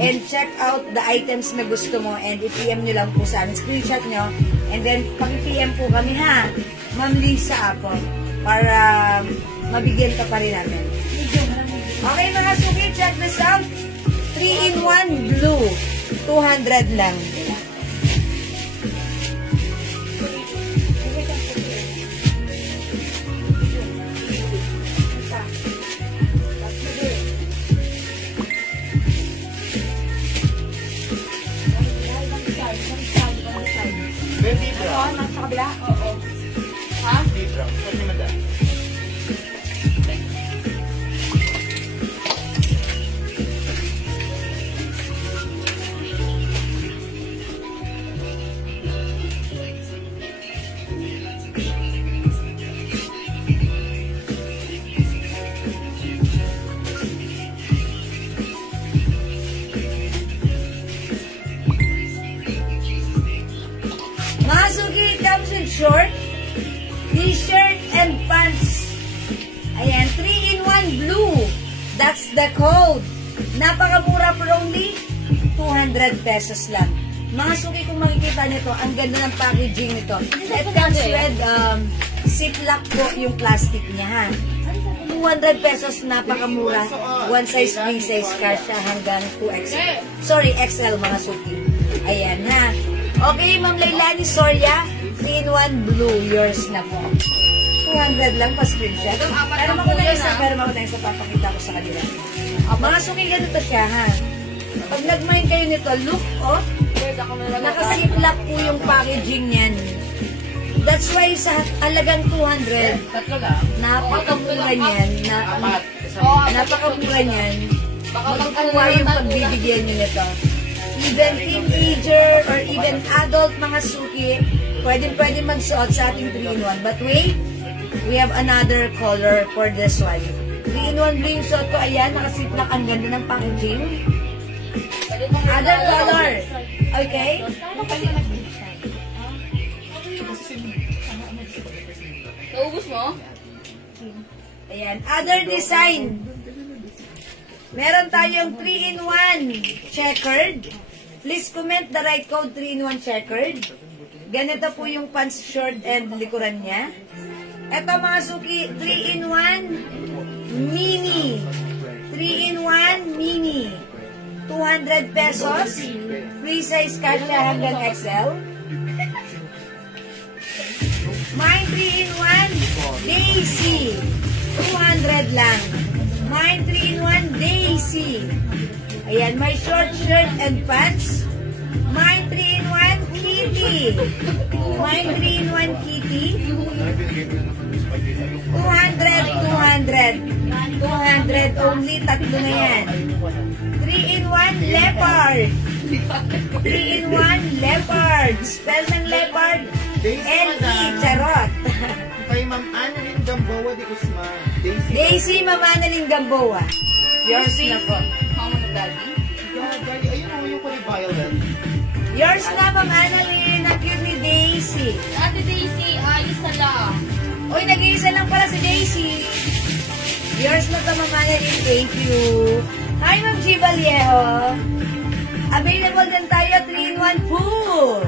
and check out the items na gusto mo and i-PM nyo lang po sa amin. Screenshot nyo. And then, pag-PM po kami, ha? Ma'am Lisa ako. Para mabigyan ka pa rin namin. Okay, mga suki, check this out. 3-in-1 blue. 200 lang. Baby brown. Nasa kabila? Oo. Ha? Baby brown. Sorry, madam. Short, t-shirt, and pants. Ayan, 3-in-1 blue. That's the code. Napakamura for only 200 pesos lang. Mga suki, kung makikita nito, ang ganda ng packaging nito. It comes with ziplock po yung plastic niya, ha. 200 pesos, napakamura. One size, 3 size kasha hanggang 2XL. Sorry, XL mga suki. Ayan, ha. Okay, Ma'am Lailani Soria. 3-in-1 blue, yours na po. 200 lang pa screenshot. Pero makuha na isa, papakita ko sa kanila. Mga suki, ganito siya, ha? Pag nag-mine kayo nito, look, oh, nakasiplak po yung packaging niyan. That's why sa halagang 200, napakamura niyan, napakamura niyan, magkukuha yung pagbibigyan niyo nito. Even teenager or even adult mga suki, pwede magsuot sa ating 3-in-1. But wait, we have another color for this one. 3-in-1 blue yung suot ko. Ayan, nakasiplak. Ang ganda ng packaging. Other color. Okay? Naubos mo? Ayan. Other design. Meron tayong 3-in-1 checkered. Please comment the right code 3-in-1 checkered. Ganito po yung pants, short, and likuran niya. Ito mga suki, 3-in-1 mini. 3-in-1 mini. 200 pesos. Free size kasya hanggang XL. Mine 3-in-1 Daisy. 200 lang. Mine 3-in-1 Daisy. Ayan, my short shirt and pants. Mine 3-in-1 Kitty. Mine 3-in-1 Kitty. 200 only, tatlo na yan. 3-in-1 Leopard. 3-in-1 Leopard. Spell ng Leopard, L-E, charot. Kay Ma'am Annalyn Gamboa de Guzman. Daisy, Ma'am Annalyn Gamboa. Yours na po. Mama na daddy. Daddy, ayun o, yung kulay violet. Yours na, Ma'am Annalyn. Ang cute ni Daisy. Ate Daisy, isa lang. Uy, nag-iisa lang pala si Daisy. Yours na to, Ma'am Annalyn. Thank you. Hi, Ma'am G. Vallejo. Available din tayo, 3-in-1 pool.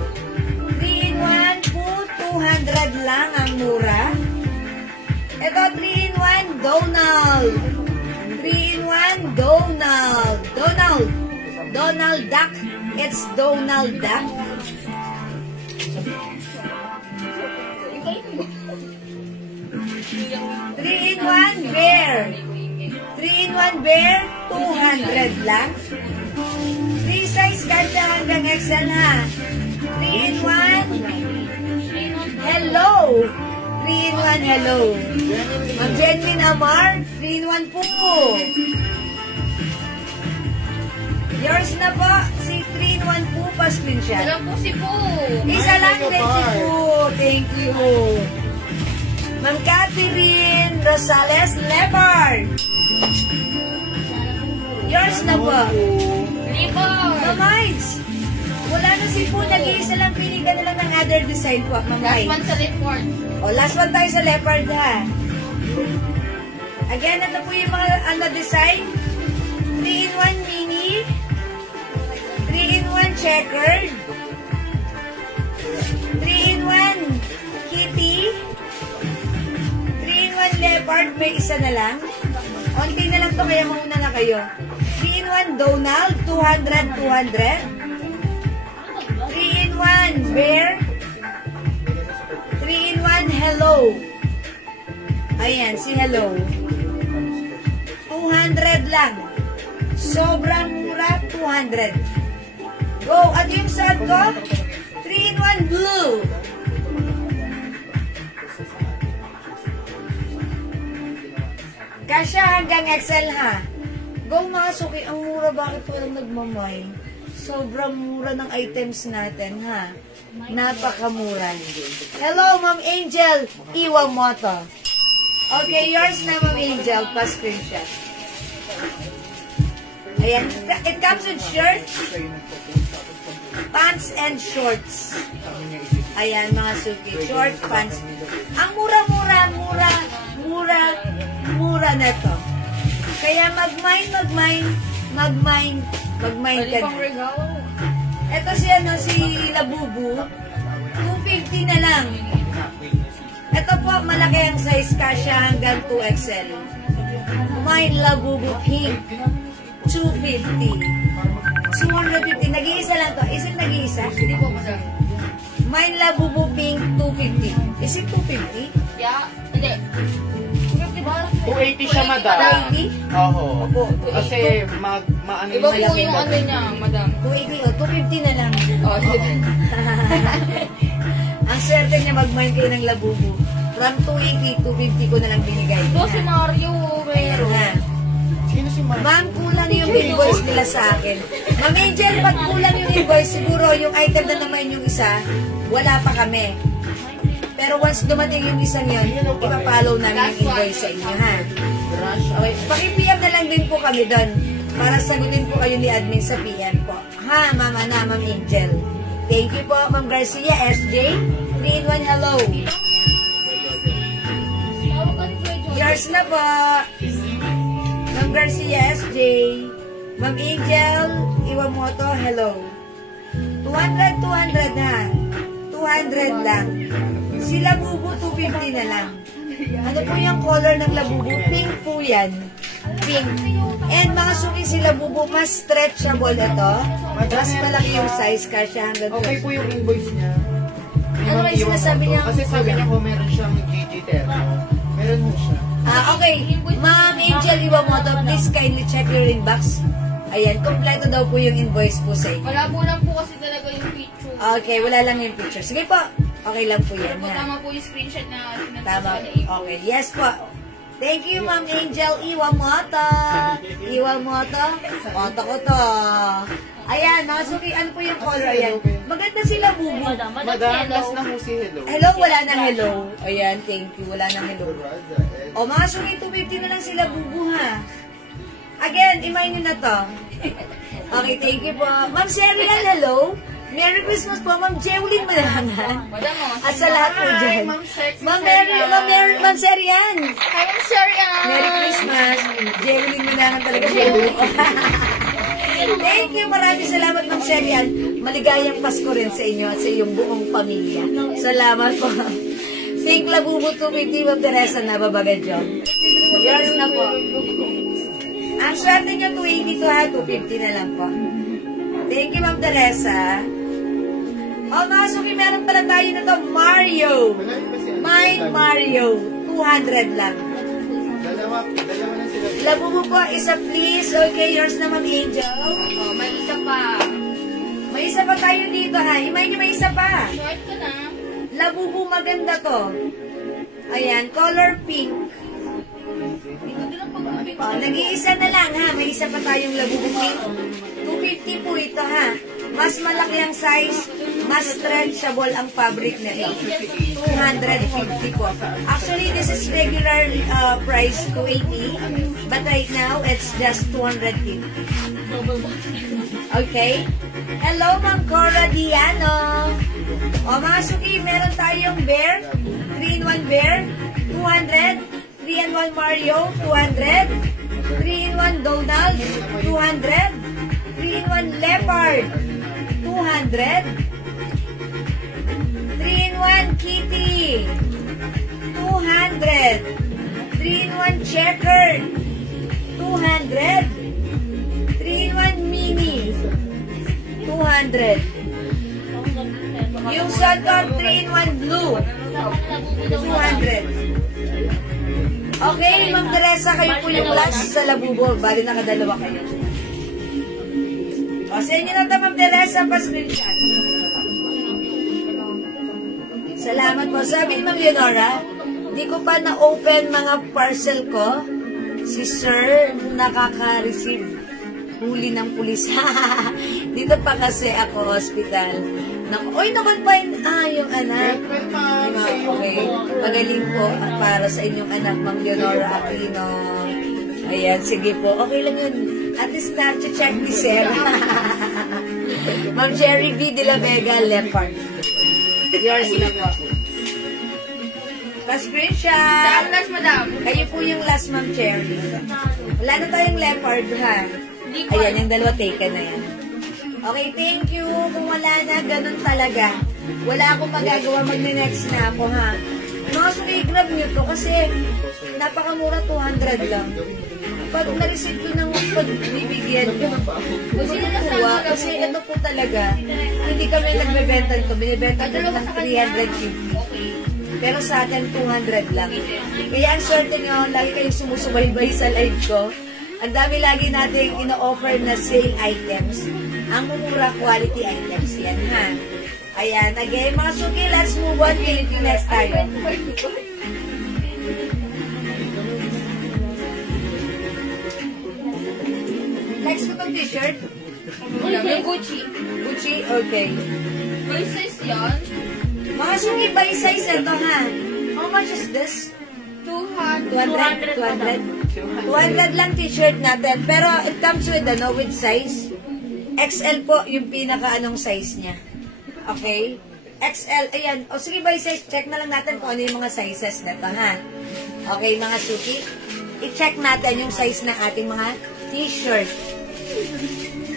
3-in-1 pool, 200 lang ang mura. Ito, 3-in-1 Donald. 3-in-1 Donald. Donald Duck. It's Donald Duck. 3-in-1 Bear. 3-in-1 Bear, 200 lang. Free size kasya hanggang XL ha. 3-in-1 Hello. 3-in-1 Hello. Ma'am Jenlyn Amar, 3-in-1 po. Yours na po, si 3-in-1 po pa screenshot. Alam po si Po. Isa lang din si po. Thank you. Ma'am Catherine Rosales Leopard. Yours na po. Leopard. Ma'am Mites. Wala na si po. Nag-iisa lang. Pili ka na lang ng other design po. Ma'am Last Mites. one sa Leopard. O, last one tayo sa leopard ha. Again, ito po yung mga design. 3-in-1 mini. 3-in-1 checkered. 3-in-1 kitty. 3-in-1 leopard. May isa na lang. Onti na lang to kaya mauna na kayo. 3-in-1 Donald. 200. 3-in-1 bear. 3-in-1 Hello. Ayan, si Hello. 200 lang. Sobrang mura, 200. Go! At yung sad ko, 3-in-1 Blue. Kasya hanggang XL ha. Go mga suki, ang mura, bakit walang nagmamay? Sobrang mura ng items natin ha. Napakamura. Hello, Ma'am Angel Iwamoto. Okay, yours na, Ma'am Angel. Pa-screenshot. Ayan. It comes with shirt, pants, and shorts. Ayan, mga suki. Short, pants. Ang mura na to. Kaya mag-mine ka na. Ito si Labubu. 250 na lang. Ito po, malaki ang size, kasya hanggang 2XL. Mine Labubu Pink. 250. 250. Nag-iisa lang to. Is it nag-iisa? Hindi po, madam. Mine Labubu Pink, 250. Is it 250? Yeah. Hindi. 250 ba? 280 siya, madam. 280? Oo. Opo. Kasi maano Iba po yung ano niya, madam. 280 o 250 na lang. Oh, sige. Ang swerte niya mag-mine kayo ng Labubu. From 280, 250 ko na lang binigay. Ito si Mario. Ayan na. Sino si Ma'am? Ma'am, kulang yung invoice nila sa akin. Ma'am Angel, pag kulang yung invoice, siguro yung item na naman yung isa, wala pa kami. Pero once dumating yung isang yun, ipapollow namin yung invoice sa inyo, ha? Okay, paki-PM na lang din po kami doon para sagutin po kayo ni admin sa PM po. Ha, Ma'am Angel. Thank you po, Ma'am Garcia, SJ. 3-in-1 hello. Yours na po. Ma'am Garcia SJ. Ma'am Angel Iwamoto, hello. 200 ha. 200 lang. Si Labubu, 250 na lang. Ano po yung color ng Labubu? Pink po yan. Pink. And mga suki si Labubu, mas stretchable ito. Mas malaki yung size, kasya hanggang Okay po yung invoice niya. Ano ba yung sinasabi niya? Kasi sabi niya po meron siyang GG30. Meron mo siya. Okay. Ma'am Angel Iwamoto, please kindly check your inbox. Ayan, kompleto daw po yung invoice po sa inyo. Wala po lang po kasi talaga yung picture. Okay, wala lang yung picture. Sige po, okay lang po yan. Pero po Ha? tama po yung screenshot na Tama. sinasama na Okay, yes po. Thank you, Ma'am Angel Iwamoto. Iwamoto. Oto ko to. Ayan, mga suki, ano po yung color? Ayan. Maganda sila, Bubu. Madam, last na po si Hello. Hello, wala nang hello. Ayan, thank you. Wala nang hello. O, mga suki, 250 na lang sila, Bubu, ha? Again, imay nyo na to. Okay, thank you po. Ma'am Serian, hello. Merry Christmas po, Ma'am Jewlin Manahangan. Madam mo. At sa lahat po dyan. Ma'am Sexy Ma'am Serian. Hi, Ma'am Serian. Merry Christmas. Jewlin Manahangan talaga siya. Thank you. Maraming salamat, Ma'am Serian. Maligayang Pasko rin sa inyo at sa iyong buong pamilya. Salamat po. Think Labubu 250, Ma'am Teresa na babaga John. Yours na po. Ang swerte nyo, 280 to ha, 250 na lang po. Thank you, Ma'am Teresa. O, mga suki, meron pala tayo na to, Mario. Mind Mario, 200 lang. Dalawa na sila. Labubu po, isa please. Okay, yours na, Ma'am Angel. Oh, may isa pa. May isa pa tayo dito ha. Imay niyo, may isa pa. Short ka na. Labubu, maganda to. Ayan, color pink. Oh, nag-iisa na lang ha. May isa pa tayong Labubu pink. 250 po ito ha. Mas malaki ang size, mas stretchable ang fabric nito. 250 po. Actually, this is regular price 280, but right now it's just 250. Okay? Hello, Ma'am Cora Diano. O mga suki, meron tayong bear, 3-in-1 bear, 200. 3-in-1 Mario, 200. 3-in-1 Donald, 200. 3-in-1 Leopard, 200. 3-in-1 Kitty, 200. 3-in-1 Checkered, 200. 3-in-1 Mini, 200. Yung Sunton 3-in-1 Blue, 200. Okay, Ma'am Teresa, kayo po yung last sa Labubo. Bali, nakadalawa kayo. O, sa inyo na ito, Ma'am Teresa, pa-screenshot. Salamat po. Sabi ni Ma'am Leonora, di ko pa na-open mga parcel ko. Si Sir, nakaka-receive. Huli ng pulis. Dito pa kasi ako, hospital. Oy, naman pa yung anak. Okay. Magaling po para sa inyong anak, Ma'am Leonora Aquino. Ayan, sige po. Okay lang yun. At least na-check ni Sir. Ma'am Jerry B. De La Vega, Leopard. Yours na po. Pa-screenshot. Last, madam. Kayo po yung last, Ma'am Cherry. Wala na tayong Leopard, ha? Ayan, yung dalawa taken na yan. Okay, thank you. Kung wala na, ganun talaga. Wala akong magagawa, mag-next na ako, ha? Mga suki-grab nyo to kasi napakamura, 200 lang. Pag na-receive ko ng pagbibigyan ko, kuha, kasi ito po talaga, hindi kami nagbebenta nito. Binibenta ko ng 350. Pero sa atin, 200 lang. Kaya ang swerte nyo, lagi kayong sumusubaybay sa live ko. Ang dami lagi nating ino-offer na sale items. Ang mumura quality items yan, ha? Ayan, again, mga suki, let's move on. Pilipinas tayo. Next ko tong t-shirt. Yung Gucci. Gucci, okay. May size yan. Mga suki, by size ito, ha? How much is this? 200 lang t-shirt natin. Pero it comes with, with size. XL po, yung pinaka-anong size niya. Okay? XL, ayan. O sige, by size, check na lang natin kung ano yung mga sizes nito, ha? Okay, mga suki. I-check natin yung size ng ating mga t-shirt.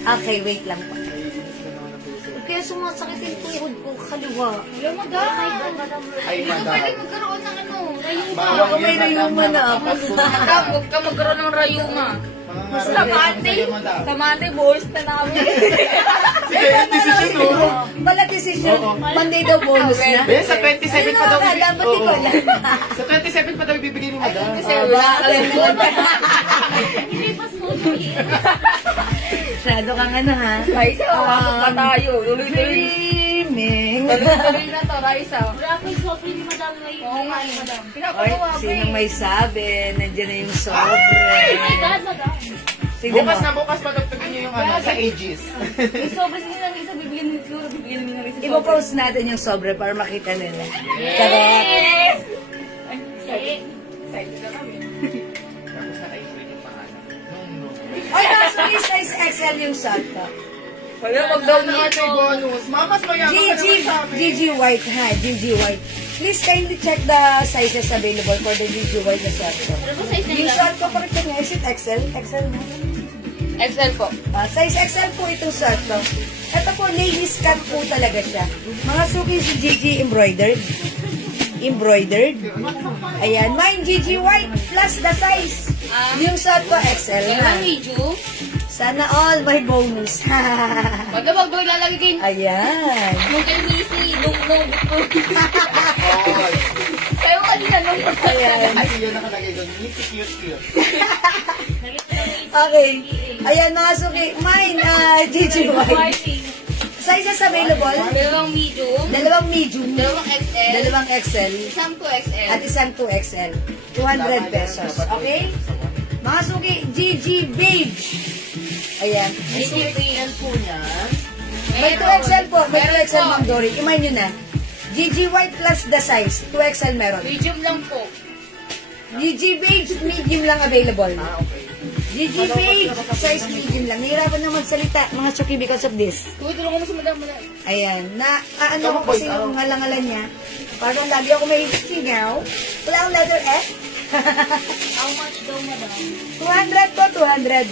Okay, wait lang po. Kaya sumasakit yung tuhod ko, kaliwa. Hello, madam. Ay, Hindi ka madam. pwede magkaroon ng ano, rayuma. Baka may rayuma na ako. Madam, huwag ka magkaroon ng rayuma. Sa mate. Sa mate, boys na namin. Sige, yung decision mo. Pala decision, Monday daw bonus na. Ben, sa 27 pa daw. Alam, ba't di ko alam? Sa 27 pa daw ibibigay ni madam. Kasi wala ka lang Hindi pa Masyado kang ano ha? Raisa, pasok pa tayo. Tuloy-tuloy. Dreaming. Tuloy na to, Raisa. Rapid soft ni Madam Ray. Oo nga, madam. Oy, Pinapagawa ko sinong may sabi? Nandiyan na yung sobre. Oh my God, Madam. Sige mo. Bukas patugtugin niyo yung ano, sa ages. May sobrang sige lang isa, bibigyan mo siguro, bibigyan mo ng isa. Ipo-post natin yung sobre para makita nila. Correct. Excited na kami. Tapos naka-include yung pangalan. Ay, nasa size XL yung shot ko. Wala, mag-down Ano niya may bonus? Mamas, mayaman ka naman sa amin. GG White ha, GG White. Please kindly check the sizes available for the GG White na shot ko. Ano ba size na Yung yun? shot ko pa rin niya, is it XL? XL mo? Excel po. Size XL po itong shot ko. Ito po, ladies cut po talaga siya. Mga suki si GG embroidered. Embroidered. Ayan, mine GG White plus the size. Yung shot ko XL na. Ewan, medium. Sana all may bonus. Wag na wag daw ilalagay kayo. Ayan. Nung kay Missy, nung. Oo. Kayo kanina nung. Ayan. Ay, yun nakalagay doon. Nifty cute. Okay. Ayan mga suki. Mine, GG White. Sizes available. Dalawang medium. Dalawang medium. Dalawang XL. Dalawang XL. Isang 2XL. At isang 2XL. 200 pesos. Okay? Mga suki, GG Beige. Ayan. Medium green. po niyan. May 2XL po. May 2XL Ma'am Dory. Imayin nyo na. GG White plus the size. 2XL meron. Medium lang po. GG Beige, medium lang available. Okay. GG Beige, size medium lang. Nahirapan na magsalita, mga suki, because of this. Uy, tulungan mo si madam. Ayan. Ano ko kasi yung ngalangalan niya. Parang lagi ako may singaw. Wala akong letter F. How much daw, Madam? 200 po, 200.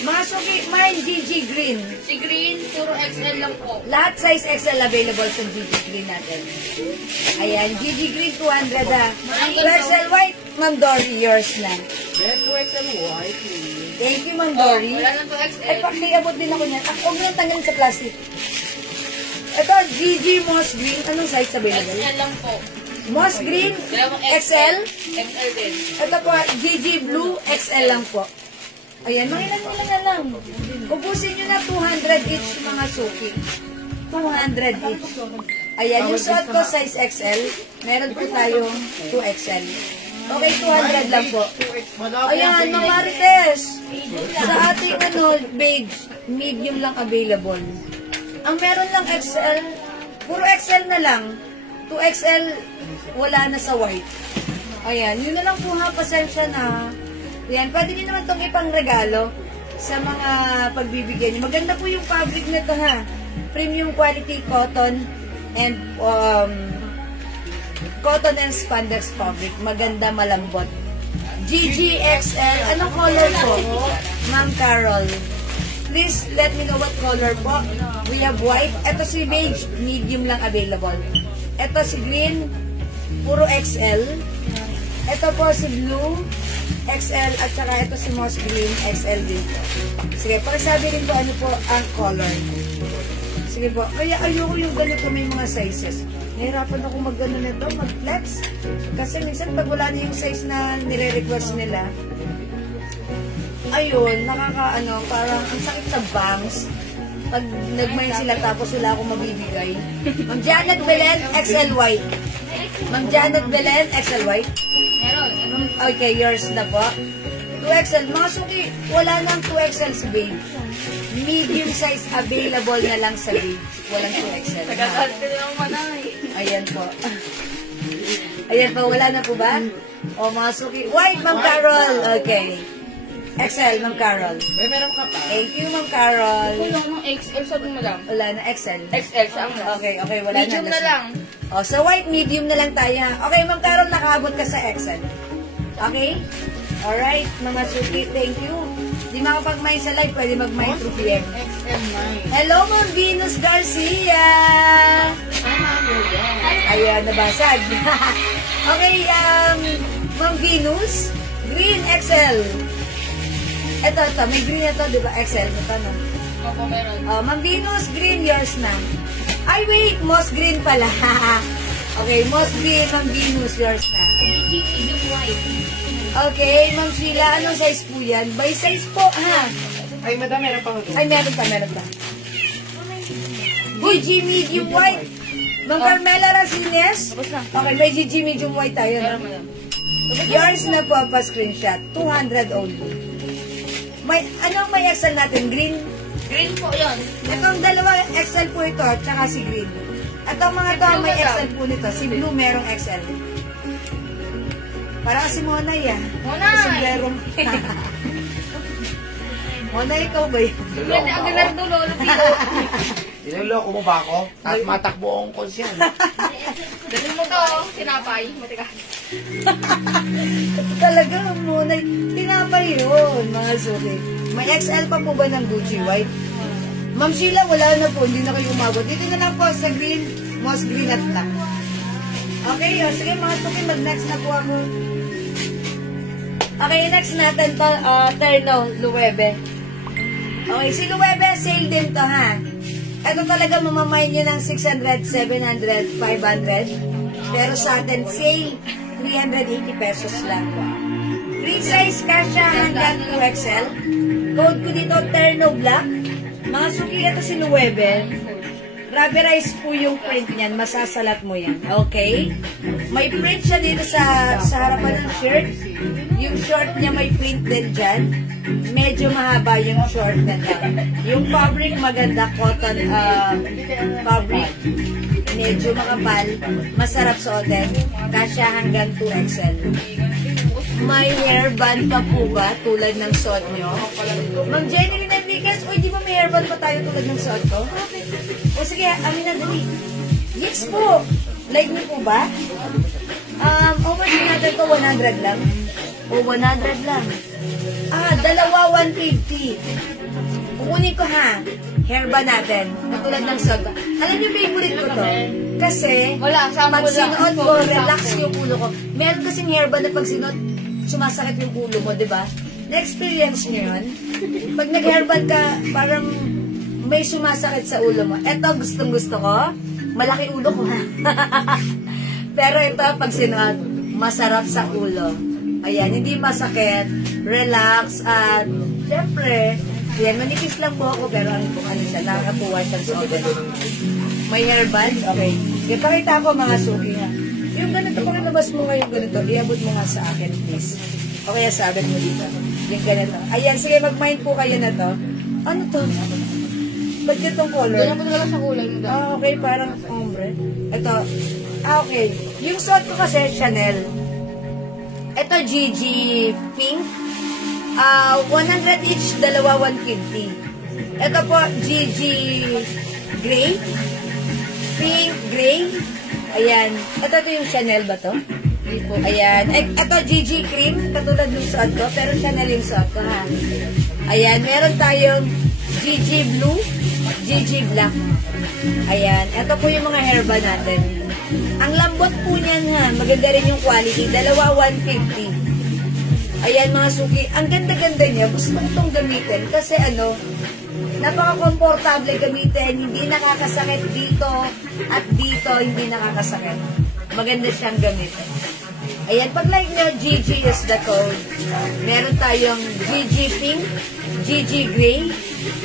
Mga suki, mine GG Green. Si green, puro XL lang po. Lahat size XL available sa GG Green natin. Ayan, GG Green 200 ha. 2XL White, Ma'am Dory, yours na. Ben, 2XL white. Thank you, Ma'am Dory. Wala nang 2XL. Ay, pakiabot din ako niyan. Huwag mo lang tanggalin sa plastic. Ito, GG Moss Green. Anong size available? XL lang po. Moss Green, Dalawang XL. XL din. Ito po, GG Blue, XL lang po. Ayan, mangilan-ilan na lang. Ubusin nyo na 200 each mga suki. 200 each. Ayan, yung suot ko size XL. Meron po tayong 2XL. Okay, 200 lang po. Ayan, mga Marites. Sa ating beige, medium lang available. Ang meron lang XL, puro XL na lang. 2XL, wala na sa white. Ayan, yun na lang po ha, pasensya na. Ayan, pwede nyo naman itong ipang regalo sa mga pagbibigyan nyo. Maganda po yung fabric nito ha. Premium quality cotton and spandex fabric. Maganda, malambot. GGXL. Anong color po? Ma'am Carol. Please let me know what color po. We have white. Ito si beige, medium lang available. Ito si green, puro XL. Ito po si blue, XL. At saka ito si moss green, XL din po. Sige, pakisabi rin po ano po ang color. Sige po. Kaya ayoko yung ganito may mga sizes. Nahirapan ako mag-ano nito, mag-flex. Kasi minsan pag wala na yung size na nire-request nila, ayun, parang ang sakit sa bangs. Pag nag-mine sila tapos wala akong mabibigay. Ma'am Janet Belen, XL white. Ma'am Janet Belen, XL white. Meron. Okay, yours na po. 2XL. Mga suki, wala nang 2XL sa beige. Medium size available na lang sa beige. Walang 2XL. Nagkakante na ako manay. Ayan po. Ayan po, wala na po ba? O, mga suki. White, Ma'am Carol. Okay. XL, Ma'am Carol. May meron ka pa. Thank you, Ma'am Carol. Kulang ng XL sabi mo madam. Wala na, XL. XL sa ang Okay, wala medium na. na lang. O, sa white, medium na lang tayo ha. Okay, Ma'am Carol, nakaabot ka sa XL. Okay? Alright, mga suki, thank you. Di makapag-mine sa live, pwede mag-mine through PM. XM9. Hello, Ma'am Venus Garcia! Ayan, nabasag. Okay, Ma'am Venus, Green XL. Ito, may green na to, di ba? XL, ito, no? Opo, meron. Ma'am Venus, green, yours na. Ay, wait, moss green pala. Okay, moss green, Ma'am Venus, yours na. Medium white. Okay, Ma'am Sheila, anong size po yan? By size po, ha? Ay, madam, meron pa ko. Ay, meron pa. GG medium white. Ma'am Carmela Racines. Okay, may GG medium white tayo. Meron, No? madam. Yours na po, pa-screenshot. 200 only. Anong may XL natin? Green? Green po yun. Itong dalawa XL po ito, tsaka si green. Itong mga to, may XL po nito. Si blue merong XL. Para kasi Monay, ah. Monay! Sombrerong. Monay, ikaw ba yun? Pwede ang ganardo, lolo. Niloloko mo ba ako? Tapos matakbo akong konsyan. Dali mo to, sinapay. Matika. Talaga, Monay. Tinapay yun, mga suki. May XL pa po ba ng Gucci White? Ma'am Sheila, wala na po. Hindi na kayo umabot. Dito na lang po sa green, moss green at black. Okay, sige mga suki, mag-next na po ako. Okay, next natin to, Terno, Luwebe. Okay, si Luwebe, sale din to, ha? Ito talaga mamamay nyo ng 600, 700, 500. Pero sa atin, sale, 380 pesos lang po. Free size kasha hanggang 2XL. Code ko dito, Terno Black. Mga suki, ito si Luwebe. Rubberized po yung print niyan. Masasalat mo yan. Okay? May print siya dito sa harapan ng shirt. Yung short niya may print din dyan. Medyo mahaba yung short na lang. Yung fabric maganda. Cotton fabric. Medyo makapal. Masarap suotin. Kasya hanggang 2XL. May hairband pa po ba tulad ng suot nyo? Ma'am Jenny Enriquez, uy, di ba may hairband pa tayo tulad ng suot ko? O sige, amin na dali. Yes po. Like niyo po ba? How much natin ko? 100 lang? O 100 lang. Dalawa 150. Kukunin ko ha. Hairband natin. Katulad ng suot ko. Alam niyo, favorite ko to. Kasi, Wala, sama pag ko lang. sinuot ko, relax yung ulo ko. Meron kasing hairband na pag sinuot, sumasakit yung ulo mo, di ba? Na-experience nyo yun? Pag nag-hairband ka, parang may sumasakit sa ulo mo. Eto, gustong-gusto ko. Malaki ulo ko, ha? Pero ito, pag sinuot, masarap sa ulo. Ayan, hindi masakit, relax, at syempre, yan, manipis lang po ako, pero ano siya, nakakatuwa siyang suotin. May hairband? Okay. Sige, pakita ko mga suki nga. Yung ganito, pakilabas mo nga yung ganito, iabot mo nga sa akin, please. O kaya sabit mo dito. Yung ganito. Ayan, sige, mag-mind po kayo na to. Ano to? Ba't itong color? Ganyan po talaga sa kulay mo daw. Okay, parang ombre. Ito. Okay. Yung suot ko kasi, Chanel. Ito, GG Pink. 100 each, dalawa 150. Ito po, GG Gray. Pink, gray. Ayan. Ito yung Chanel ba to? Ayan. Ito, GG Cream. Katulad ng suot ko. Pero Chanel yung suot ko, ha? Ayan. Meron tayong GG Blue. GG Black. Ayan. Ito po yung mga hairband natin. Ang lambot po niyan, ha? Maganda rin yung quality. Dalawa 150. Ayan, mga suki. Ang ganda-ganda niya. Gusto ko itong gamitin. Kasi napaka-komportable gamitin. Hindi nakakasakit dito at dito. Hindi nakakasakit. Maganda siyang gamitin. Ayan, pag like nyo, GG is the code. Meron tayong GG Pink, GG Gray,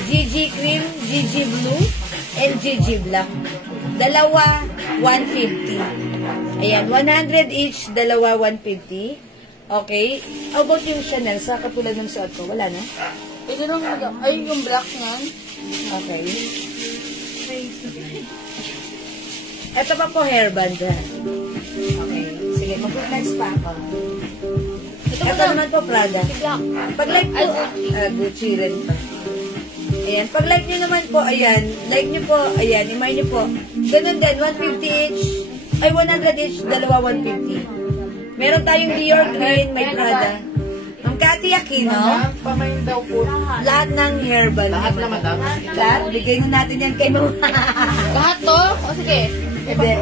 GG Cream, GG Blue, and GG Black. Dalawa, 150. Ayan, 100 each, dalawa, 150. Okay. How about yung Chanel? Sa katulad ng suot ko, wala na? Ito nung, ay, yung black niyan. Okay. Ito pa po hairband. Okay. Sige, mag-next pa ako. Ito naman po Prada. Si black. Pag like po, Gucci rin pa. Ayan. Pag like nyo naman po, ayan. Like nyo po, ayan. Imay nyo po. Ganun din, 150 each. Ay, 100 each, dalawa 150. Meron tayong Dior Green, may Prada. Ma'am Cathy Aquino, Pamain daw po. lahat ng hairband. Lahat na, madam. Lahat, bigay na natin yan kay Mama. Lahat to? O sige. Hindi.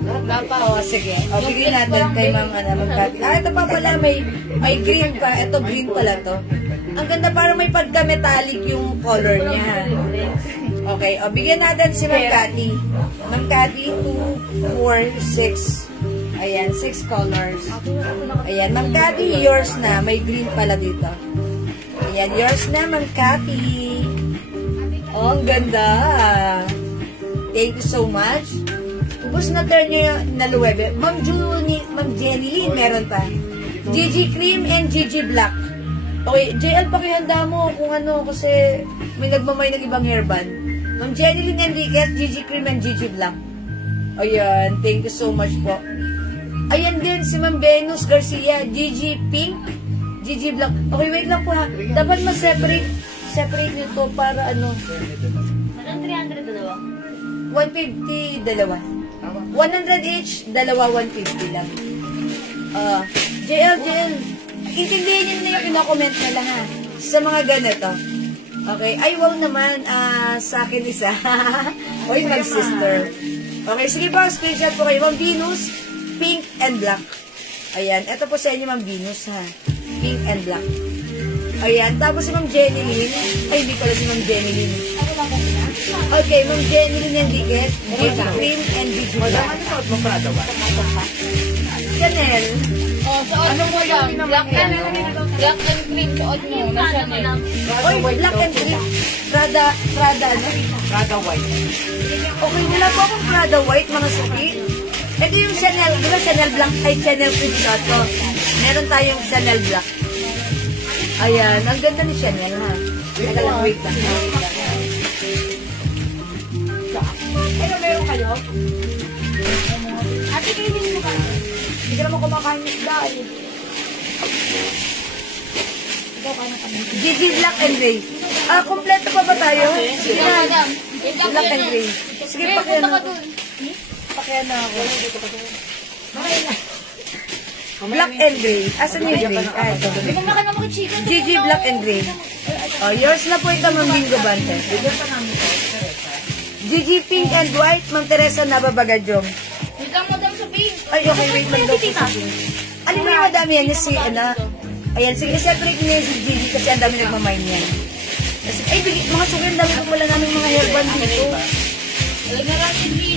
Wala pa. Oo, sige. O, bigay natin kay Ma'am Cathy. Ito pa pala, may green pa. Ito, green pala to. Ang ganda, parang may pagka-metallic yung color niya. Okay, o, bigyan natin si Ma'am Cathy. Ma'am Cathy, 2, 4, 6. Ayan, 6 colors. Ayan, Ma'am Cathy, yours na. May green pala dito. Ayan, yours na, Ma'am Cathy. Oh, ang ganda. Thank you so much. Ubus na turn nyo na luwebe. Ma'am Jenny Lynn, meron pa. Gigi Cream and Gigi Black. Okay, JL, pakihanda mo kung ano, kasi may nagmamay ng ibang hairband. Ma'am Jenny Lynn Enriquez, Gigi Cream and Gigi Black. Ayan, thank you so much po. Ayan din si Ma'am Venus Garcia, Gigi Pink, Gigi Black. Okay, wait lang po ha. Dapat separate nyo to para ano. Anong 300 dalawa? 150, dalawa. 100 each, dalawa 150 lang. JL, intindihin nyo na yung kino-comment nila ha. Sa mga ganito. Okay, ay wow naman, sa akin isa. Oy, mag-sister. Okay, sige pa, screenshot po kayo. Ma'am Venus, pink and black. Ayan, ito po sa inyo, Ma'am Venus ha. Pink and black. Ayan, tapos si Ma'am Jenny Lynn. Ay, hindi pala si Ma'am Jenny Lynn. Okay, Ma'am Jenny Lynn Enriquez, Gigi Cream and Gigi Black. Chanel. O, suot mo lang. Black and cream. Suot mo na Chanel. Oy, black and cream. Prada, ano? Prada white. Okay, wala po akong Prada white, mga suki. Ito yung Chanel, di ba Chanel black, ay Chanel cream na to. Meron tayong Chanel black. Ayan, ang ganda ni Chanel ha. Teka lang, wait lang. Ano meron kayo? Ate, kayo din mo ka. Hindi ka naman kumakain ng dahil. Gigi Black and Gray. Kompleto pa ba tayo? Sige na. Black and Gray. Sige, pakiyan ako. Pakiyan na ako. Black and Gray. Asan yung Gray? Gigi Black and Gray. Oh, yours na po ito, Ma'am Bingo Bante. Gigi Pink and White, Ma'am Teresa Nababagadyong. Wait lang, madam, sa pink. Ay, okay, wait lang daw po sa Pink. Alin mo yung madami yan? Yung si, ayan, sige, separate niyo si Gigi kasi ang dami nagmamine yan. Kasi, ay, mga suki, ang dami po pala namin mga hairband dito.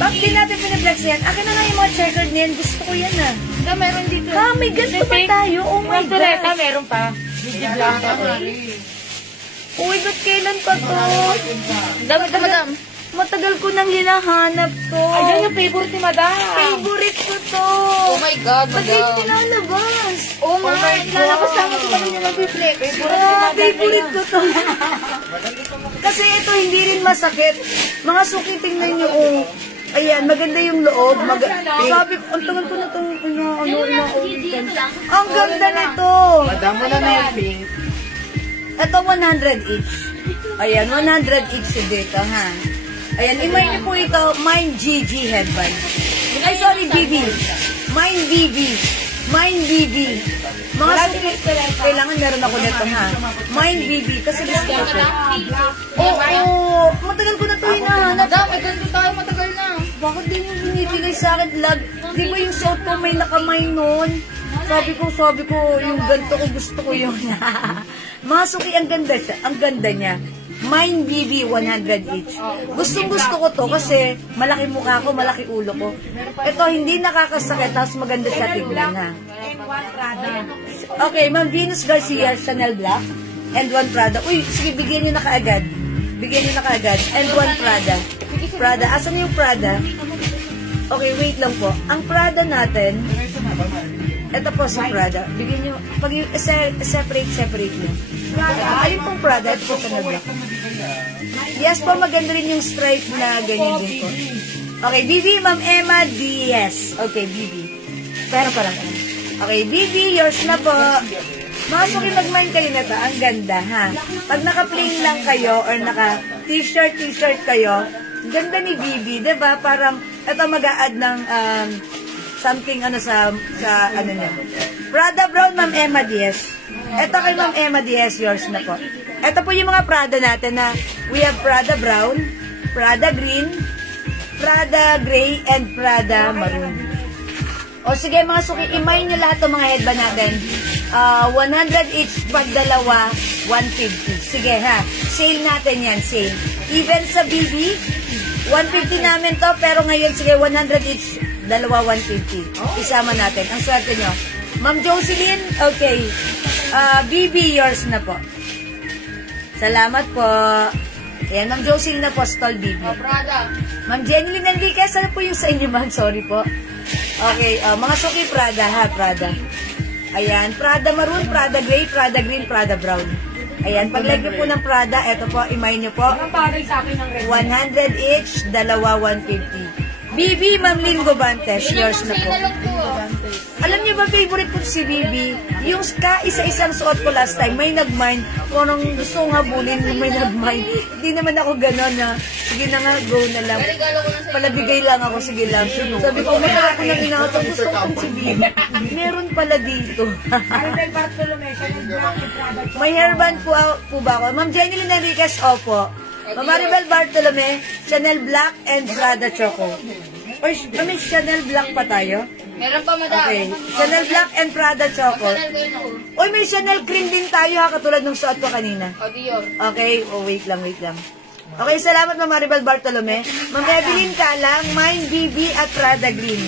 Bakit din natin pinablax yan? Akin na nga yung mga checkered niyan. Gusto ko yan ah. Meron dito. Ha, may ganito ba tayo? Oh my God. Meron pa. Gigi Black. Uy, ba't kailan pa to? Dami ito, madam. Matagal ko nang hinahanap to. Ayan yung favorite ni madam. Favorite ko to. Oh my God, Ba't hindi madam. nilalabas? Oh my God. Lalabas namin ito kami niya nag-reflex. Favorite ko to. Kasi ito hindi rin masakit. Mga suki, tingnan nyo kung ayan, maganda yung loob. Sabi ko, ang tagal ko na itong ina-ulitan. Ang ganda nito. Madam mo na na yung pink. Ito 100 each. Ayan, 100 each dito, ha. Ayan, imay niyo po ito, Mine GG headband. Ay, sorry, BB. Mine BB. Mine BB. Mga suki, kailangan meron ako nito, ha. Mine BB, kasi gusto ko ito. Oo, matagal ko na ito hinahanap. Madam, may ganito tayo matagal na. Bakit din yung binibigay sa akin? Di ba yung suot ko may nakamay nun? Sabi ko, yung ganito ko gusto ko yun. Mga suki, ang ganda siya. Ang ganda niya. Mine BB 100 each. Gustong gusto ko to kasi malaki mukha ko, malaki ulo ko. Ito, hindi nakakasakit, tapos maganda siya tignan, ha. Okay, Ma'am Venus Garcia, Chanel Black, and 1 Prada. Uy, sige, bigyan niyo na kaagad. Bigyan niyo na kaagad. And 1 Prada. Prada, asan yung Prada? Okay, wait lang po. Ang Prada natin, ito po si Prada. Bigyan nyo, pag separate nyo. Ayun pong Prada, ito po Chanel Black. Yes po, maganda rin yung stripe na ganyan din po. Okay, BB, Ma'am Emma Diaz. Okay, BB. Pero parang, okay, BB, yours na po. Mga suki, mag-mind kayo na to. Ang ganda, ha? Pag naka-plain lang kayo or naka-t-shirt kayo, ganda ni BB, diba? Parang, ito mag-a-add ng something ano sa ano niya. Prada Brown, Ma'am Emma Diaz. Ito kay Ma'am Emma Diaz, yours na po. Ito po yung mga Prada natin na we have Prada Brown, Prada Green, Prada Gray, and Prada Maroon. O sige mga suki, imay nyo lahat ng mga headband natin. 100 each pag dalawa, 150. Sige ha, sale natin yan, sale. Even sa BB, 150 namin to, pero ngayon sige, 100 each, dalawa 150. Isama natin. Ang swerte nyo. Ma'am Jocelyn, okay. BB, yours na po. Salamat po. Ayan, Ma'am Jocelyn na po, stall BB. Prada. Ma'am Jeneline Enriquez, ano po yung sa inyo, ma'am? Sorry po. Okay, mga suki, Prada ha, Prada. Ayan, Prada Maroon, Prada Gray, Prada Green, Prada Brown. Ayan, paglagay po ng Prada, eto po, imay nyo po. 100 each, dalawa 150. BB, Ma'am Lingo Bantes, yours na po. Alam niyo ba, favorite ko si BB? Yung isa-isang suot ko last time, may nag-mind. Kung anong gusto kong habulin, may nag-mind. Hindi naman ako gano'n na, sige na nga, go na lang. Palabigay lang ako, sige lang. Sabi ko, mata ako na ginagawa, gusto ko si BB. Meron pala dito. May hairband po ba ako? Ma'am Jeneline Enriquez, opo. Ma'am Maribel Bartolome, Chanel Black and Prada Choco. Or may Chanel Black pa tayo? Meron pa, madam. Okay. Chanel Black and Prada Choco. Uy, may Chanel Cream din tayo ha, katulad ng suot ko kanina. O, Dior. Okay, wait lang. Okay, salamat Ma'am Maribel Bartolome. Ma'am Evelyn Kalang, mine BB at Prada Green.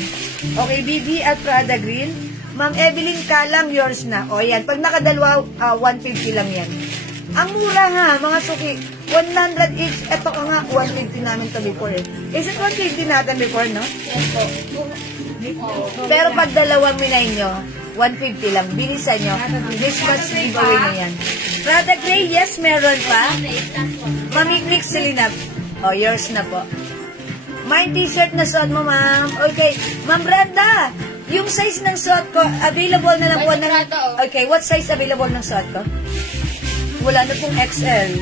Okay, BB at Prada Green. Ma'am Evelyn Kalang, yours na. O yan, pag nakadalawa, 150 lang yan. Ang mura ha, mga suki. 100 each. Ito ka nga, 150 namin to before eh. Is it 150 natin before, no? Yes po. Pero pag dalawang minay nyo, 150 lang. Bilisan nyo. Christmas giveaway na yan. Prada Gray, yes, meron pa. Mamimix Selinap. Oh, yours na po. Mine t-shirt na suot mo, ma'am. Okay. Ma'am Brenda, yung size ng suot ko, available na lang po ng... Okay, what size available ng suot ko? Wala na pong XL.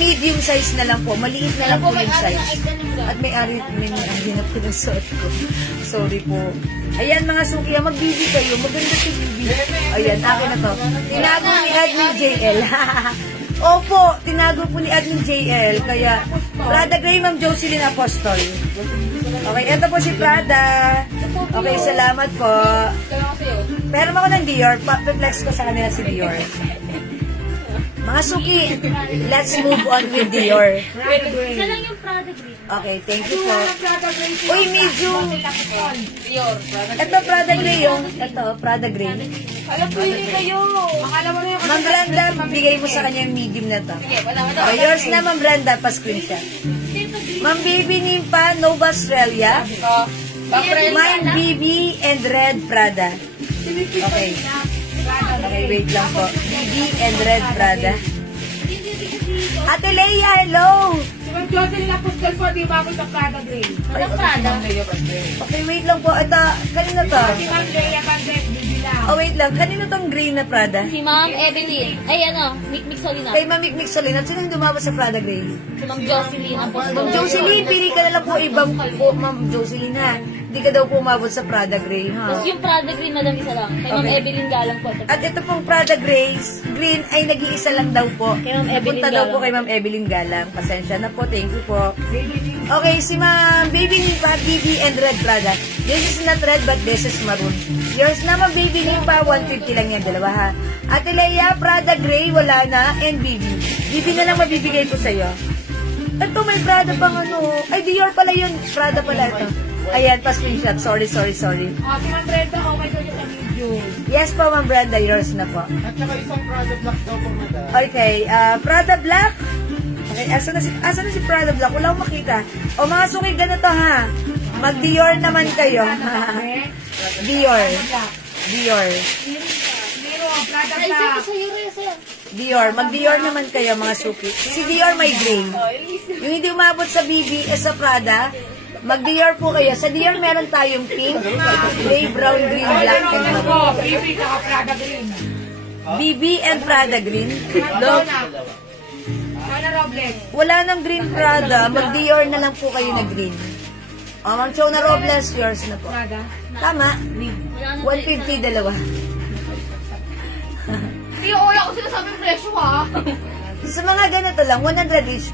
Medium size na lang po. Maliit na lang po yung size. At may ari na po ng suot ko. Sorry po. Ayan mga suki, mag-BB kayo. Maganda si BB. Ayan, akin na to. Tinago ni Admin JL. Opo, tinago po ni Admin JL. Kaya, Prada Gray, Ma'am Jocelyn Apostol. Okay, ito po si Prada. Okay, salamat po. Pero ako ng Dior. Pa-flex ko sa kanila si Dior. Mga suki, let's move on with Dior. Isa lang yung Prada Green. Okay, thank you po. Uy, medium. Dior. Ito, Prada Gray yung. Ito, Prada Gray. Alam po yun kayo. Ma'am Brenda, bigay mo sa kanya yung medium na to. Sige, wala. Oh, yours na, Ma'am Brenda. Pa-screenshot. Ma'am Baby Nimpa, Nova Australia. Mine BB and Red Prada. Okay. Okay, wait lang po. BB and Red Prada. Ate Leia, hello! Si Ma'am Jocelyn Apostol po, di ba ako sa Prada Green? Walang Prada. Okay, wait lang po. Ito, kanino to? Si Ma'am Leia Bandes, bibilang. Oh, wait lang. Kanino tong green na Prada? Si Ma'am Evelyn. Ay, ano, Mikmik Solina. Kay Ma'am Mikmik Solinan. Sino yung dumabas sa Prada Gray? Si Ma'am Jocelyn Apostol. Ma'am Jocelyn, pili ka na lang po ibang po, Ma'am Jocelyn ha. Hindi ka daw po umabot sa Prada Gray, ha? Tapos yung Prada Green, madam, isa lang. Kay Ma'am Okay. Evelyn Galang po. At ito pong Prada Green ay nag-iisa lang daw po. Kay Ma'am Evelyn Punta daw Galang. po kay Ma'am Evelyn Galang. Pasensya na po. Thank you po. Okay, si Ma'am Baby Nimpa, BB and Red Prada. This is not red but this is maroon. Yours na, Ma'am Baby Nimpa, 150 lang yan, dalawa ha. Ate Leia, Prada Gray, wala na, and BB. BB na lang mabibigay ko sa'yo. Ito, may Prada pang ano. Ay, Dior pala yun. Prada pala ito. Ayan, pa-screenshot. Sorry. Si Ma'am Brenda, okay ko yung sa video. Yes po, Ma'am Brenda. Yours na po. At saka isang Prada Black daw po, madam. Okay, Prada Black. Okay, asa na si Prada Black? Wala akong makita. O mga suki, ganito ha. Mag-Dior naman kayo. Dior. Dior. Mag-Dior naman kayo, mga suki. Si Dior may gray. Yung hindi umabot sa BB, sa Prada, mag-Dior po kayo. Sa Dior meron tayong pink, gray, brown, green, black, and maroon. BB and Prada Green. Look. Wala nang green Prada. Mag-Dior na lang po kayo na green. O, Ma'am Chona Robles, yours na po. Tama. Wala na 150 dalawa. Hindi, wala ko sinasabing presyo ha. Sa mga ganito lang, 100 each.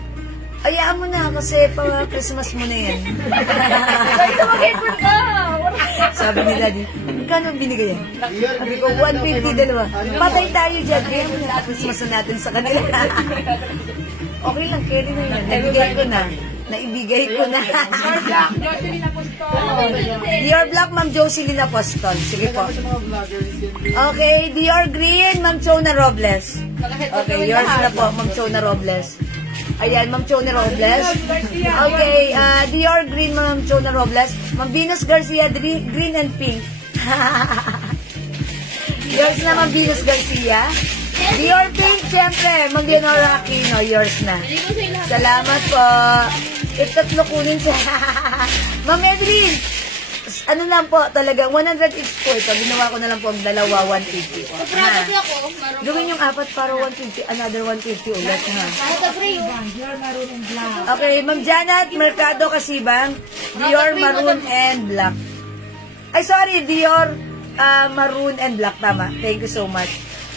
Ayaan mo na kasi pa Christmas mo na yan. Sabi ni Daddy, magkano binigay yan? Sabi ko, 150 dalawa. Patay tayo dyan. Kaya mo na Christmas na natin sa kanila. Okay lang, carry na yan. Naibigay ko na. Naibigay ko na. Dior Black, Ma'am Jocelyn Apostol. Sige po. Okay, Dior Green, Ma'am Chona Robles. Okay, yours na po, Ma'am Chona Robles. Ayan, Ma'am Chona Robles. Okay, Dior Green, Ma'am Chona Robles. Ma'am Venus Garcia, green and pink. Yours na, Ma'am Venus Garcia. Dior Pink, syempre, Ma'am Leonora Aquino, yours na. Salamat po. Itatlo kunin siya. Ma'am Evelyn, ano lang po, talagang 100 each po ito. Ginawa ko na lang po ang dalawa, 150. Probably ako, meron Gawin yung apat para 150, another 150 ulit, ha? Ako Okay, Ma'am Janet, Mercado Kasibang, Dior Maroon and Black. Ay, sorry, Dior Maroon and Black, tama. Thank you so much.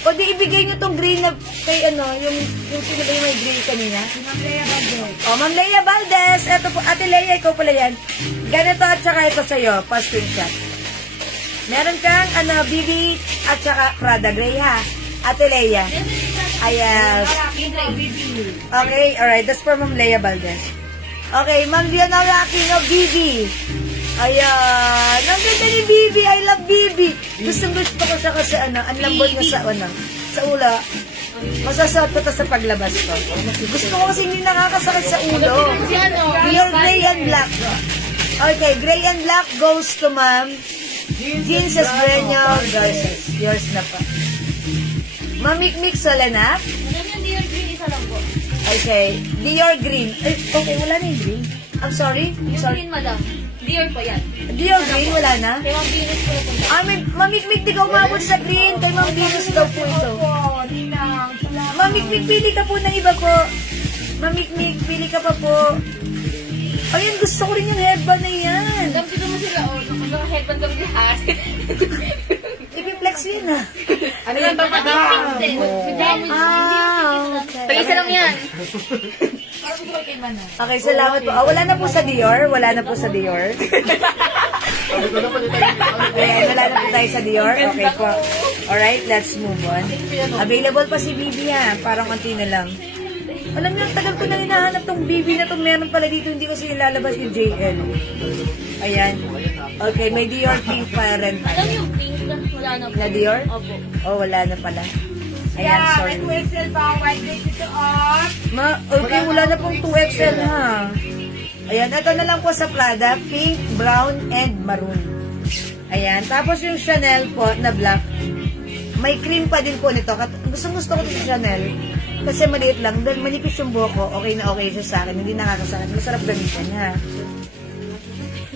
O di ibigay nyo tong green na kay ano, yung sino ba yung may green kanina? Ma'am Leia Valdez. O, Ma'am Leia Valdez. Eto po, Ate Leia, ikaw pala yan. Ganito at saka ito sa'yo, pa-screenshot. Meron kang, BB at saka Prada Gray, ha? Ate Leia. Ayan. Okay, alright. That's for Ma'am Leia Valdez. Okay, Ma'am Leonora Aquino, BB. Ayan. Ang ganda ni Bibi. I love Bibi. Gusto ko siya kasi ang lambot niya sa ulo. Masasot ko to sa paglabas ko. Gusto ko kasi hindi nakakasakit sa ulo. Dior Gray and Black. Okay, Gray and Black goes to Ma'am Jeans Esbreño Garces. Yours na pa. Ma'am Mikmik Solanap. yung Dior Green, isa lang po. Okay, Dior Green. Ay, okay, wala na yung green. I'm sorry. Yung green, madam. Dior po yan. Dior Green, wala na? Kay Ma'am Venus po ito. Mamikmik, di ka umabot sa green. Kay Ma'am Venus daw po ito. Mamikmik, pili ka po ng iba po. Mamikmik, pili ka pa po. Ayun, gusto ko rin yung headband na yan. Madam, dito mo sila, Magandang headband kami lahat. Ipiplex yun, ha? Ano yan ba? Okay. Pag-isa lang yan. Okay, salamat po. Wala na po sa Dior. Wala na po sa Dior. Ayan, wala na po tayo sa Dior. Okay po. Alright, let's move on. Available pa si Bibi, ha? Parang konti na lang. Alam niyo, tagal ko na hinahanap tong Bibi na tong meron pala dito. Hindi ko siya ilalabas yung JL. Ayan. Okay, may Dior pink pa rin. Alam yung pink, wala na po. Na Dior? Opo. Oh, wala na pala. Ayan, sorry. Okay, wala na pong 2XL, ha? Ayan, ito na lang po sa Prada, pink, brown, and maroon. Ayan, tapos yung Chanel po na black, may cream pa din po nito. Gusto ko ito sa Chanel. Kasi maliit lang, dahil manipis yung buhok ko, okay na okay siya sa akin, hindi nakakasakit. Masarap gamitin, ha?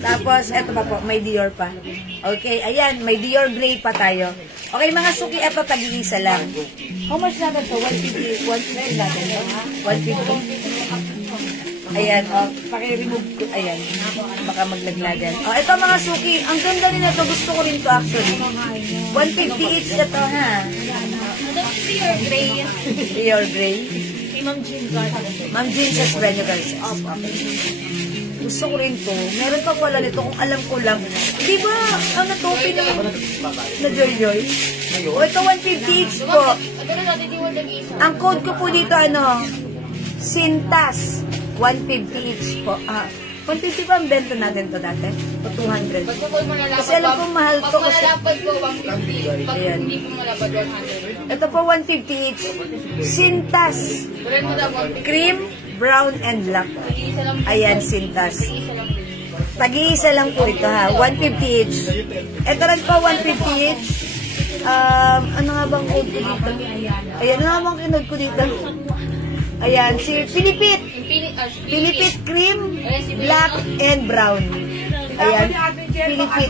Tapos, eto pa po, may Dior pa. Okay, ayan, may Dior Gray pa tayo. Okay, mga suki, eto, tag-iisa lang. How much natin to? 150, 150 natin, no? 150. Ayan, paki-remove ko, ayan. Baka maglaglagan. Eto mga suki, ang ganda rin ito, gusto ko rin to actually. 150 each ito, ha? Madam, Dior Gray. Dior Gray. Kay Ma'am Jean Garden. Ma'am Jean Esbreño Garces. Okay. Gusto ko rin to. Meron pang wala nito kung alam ko lang. Di ba, ang natopi na Joy-Joy? O, ito 150 each po. Ang code ko po dito, Sintas. 150 each po. 150 ba ang benta natin to dati? O 200? Kasi alam ko mahal to. Pag malalapad po, 150. Pag Ayan. hindi po malapad, 100. Ito po 150 each. Sintas. Ulan mo daw, 150. Cream, brown, and black. Isa lang po. Ayan, Sintas. Isa lang po. Tag-iisa lang po ito, ha. 150 each. Ito rin po, 150 each. Ano nga bang code ko dito? Ayan, ano nga bang kinod ko dito? Ayan, si Pilipit. Pilipit cream, black, and brown. Ayan, Pilipit.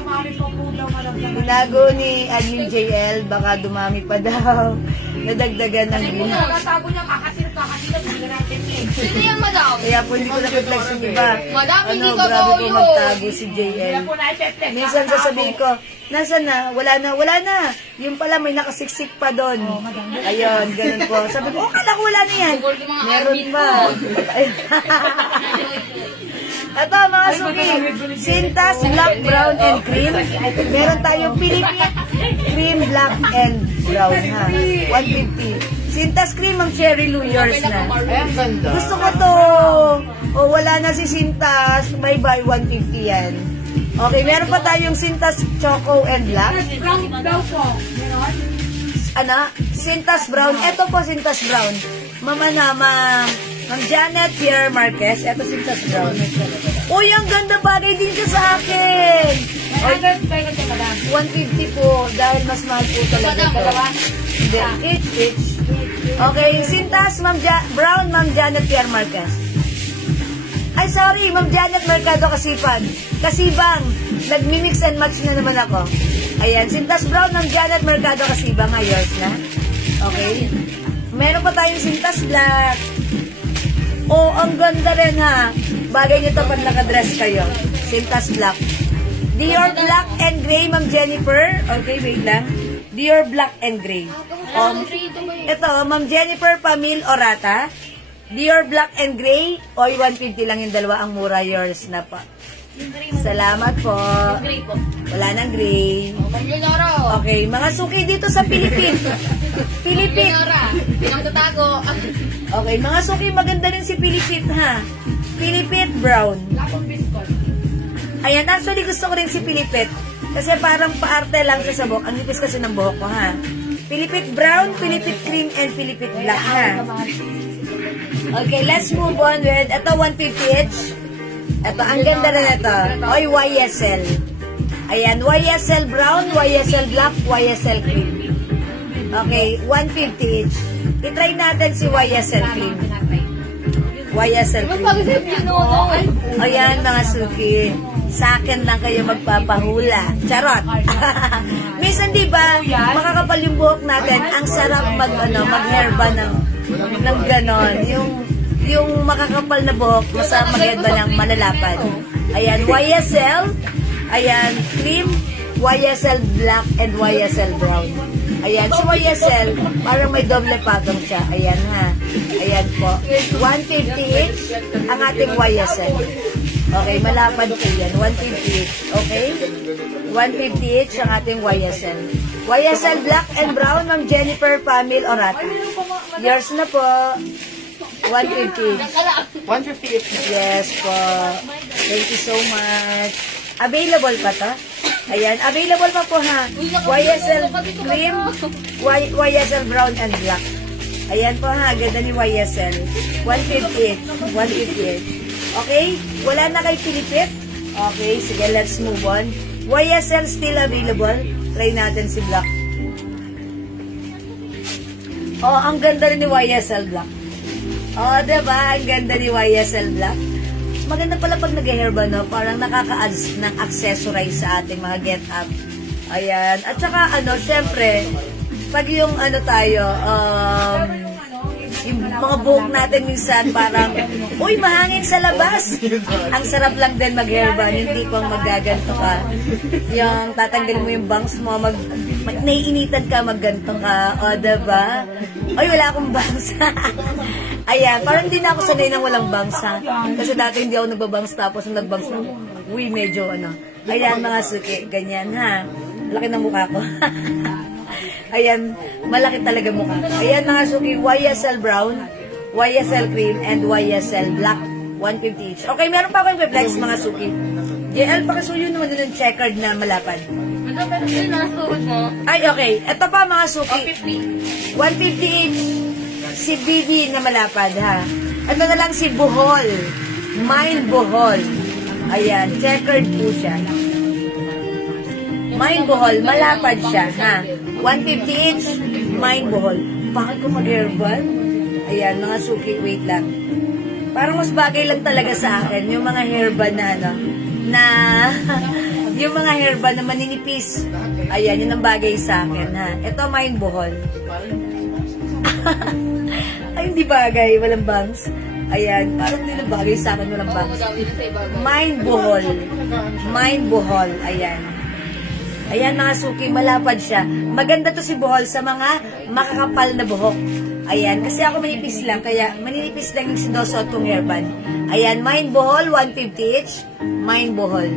Binago ni Admin JL, baka dumami pa daw. Nadagdagan ng green. Sino yan, madam? Kaya po hindi ko na-reflex yung iba. Madam, hindi Ano, ko grabe to po yun. magtago si JL. Minsan sasabihin ko, nasaan na? Wala na. Yung pala may nakasiksik pa doon. Ayun, ganun po. Sabi ko, kala ko wala na yan. Bukol ko mga Meron admin pa. Ayun. Ito mga suki, Sintas, black, brown, and cream. Meron tayong Philippine cream, black, and brown ha. 150. Sintas cream ang cherry yours na. Ay, ang ganda. Gusto ko to. O wala na si Sintas, bye-bye 150 yan. Okay, meron pa tayong Sintas choco and black. Ano? Sintas brown. Ito po Sintas brown. Mama na, Ma'am Janet Pierre Marquez. Ito Sintas brown. Uy, ang ganda bagay din siya sa akin. Oy, 150 po. Dahil mas mahal po talaga. Hindi, each. Okay, Sintas brown, Ma'am Janet Pierre Marquez. Ay, sorry, Ma'am Janet Mercado Kasibang. Nagmi-mix and match na naman ako. Ayan, Sintas brown, Ma'am Janet Mercado Kasibang. Yours na. Okay. Meron pa tayong Sintas black. Oh, ang ganda rin ha. Bagay nito pag nakadress kayo. Sintas black. Dior black and gray, Ma'am Jennifer. Okay, wait lang. Dior black and gray. Ito, Ma'am Jennifer Pamil Orata. Dior black and gray. Oy, 150 lang yung dalawa. Ang mura, yours na pa. Salamat po. Wala nang gray. Okay, mga suki dito sa Philippines. Okay, mga suki, maganda rin si Philippine ha. Philippine brown. Ayan, actually gusto ko rin si Philippine. Kasi parang paarte lang siya sa buhok. Ang nipis kasi ng buhok ko ha. Philippine brown, Philippine cream, and Philippine black ha. Okay, let's move on with, ito 150 each. Ito, ang ganda rin ito. Oy, YSL. Ayan, YSL brown, YSL black, YSL cream. Okay, 150 each. I-try natin si YSL cream. YSL cream. Ayan, mga suki. Sa akin lang kayo magpapahula. Charot. Minsan, di ba, makakapal yung buhok natin. Ang sarap mag-hairba ng ganon. Yung makakapal na buhok, masarap mag-hairba ng malalapad. Ayan, YSL. Ayan, cream, YSL black, and YSL brown. Ayan, si YSL, parang may doble patong siya. Ayan ha. Ayan po. 150 each ang ating YSL. Okay, malapad po yan. 150 each. Okay? 150 each ang ating YSL. YSL black and brown, Ma'am Jennifer Pamil Orata. Yours na po. 150 each. 150 each. Yes po. Thank you so much. Available pa to? Ayan, available pa po ha. YSL cream, YSL brown and black. Ayan po ha, ganda ni YSL. 150 each. 150 each. Okay? Wala na kay Philipit? Okay, sige, let's move on. YSL still available. Try natin si black. Oh, ang ganda rin ni YSL black. Oh, diba? Ang ganda ni YSL black. Maganda pala pag nag-hairba, no? Parang nakaka-adds ng accessorize sa ating mga get-up. Ayan. At saka, syempre, pag yung tayo, yung mga buhok natin minsan parang, uy, mahangin sa labas. Ang sarap lang din mag-hairba. Yung tipong maggaganto ka. Yung tatanggalin mo yung bangs mo, naiinitan ka, magganto ka. O, diba? Uy, wala akong bangs. Ayan, parang hindi na ako sanay ng walang bangs, ha? Kasi dati hindi ako nagbabangs, tapos nung nagbangs na, uy, medyo Ayan, mga suki, ganyan, ha? Laki ng mukha ko. Ayan, malaki talaga mukha. Ayan, mga suki, YSL brown, YSL cream, and YSL black, 150 each. Okay, meron pa akong reflex, mga suki. JL, pakisuyo naman din ng checkered na malapad. Ay, okay. Ito pa, mga suki. 150 each. Si Bibi na malapad, ha? Ito na lang si Bohol. Mine Bohol. Ayan, checkered po siya. Mine Bohol, malapad siya, ha? 150 each, Mine Bohol. Bakit ko mag-hairband? Ayan, mga suki, wait lang. Parang mas bagay lang talaga sa akin, yung mga hairband na yung mga hairband na maninipis. Ayan, yun ang bagay sa akin, ha? Ito, Mine Bohol. Ay, hindi bagay. Walang bangs. Ayan, parang hindi na bagay sa akin walang Oo, bangs. madami na sa iba. Mind buhol. Mind buhol. Ayan. Ayan mga suki, malapad siya. Maganda to si buhol sa mga makakapal na buhok. Ayan, kasi ako manipis lang, kaya maninipis lang yung sinusuot hairband. Ayan, mind buhol, 150 each. Mind buhol.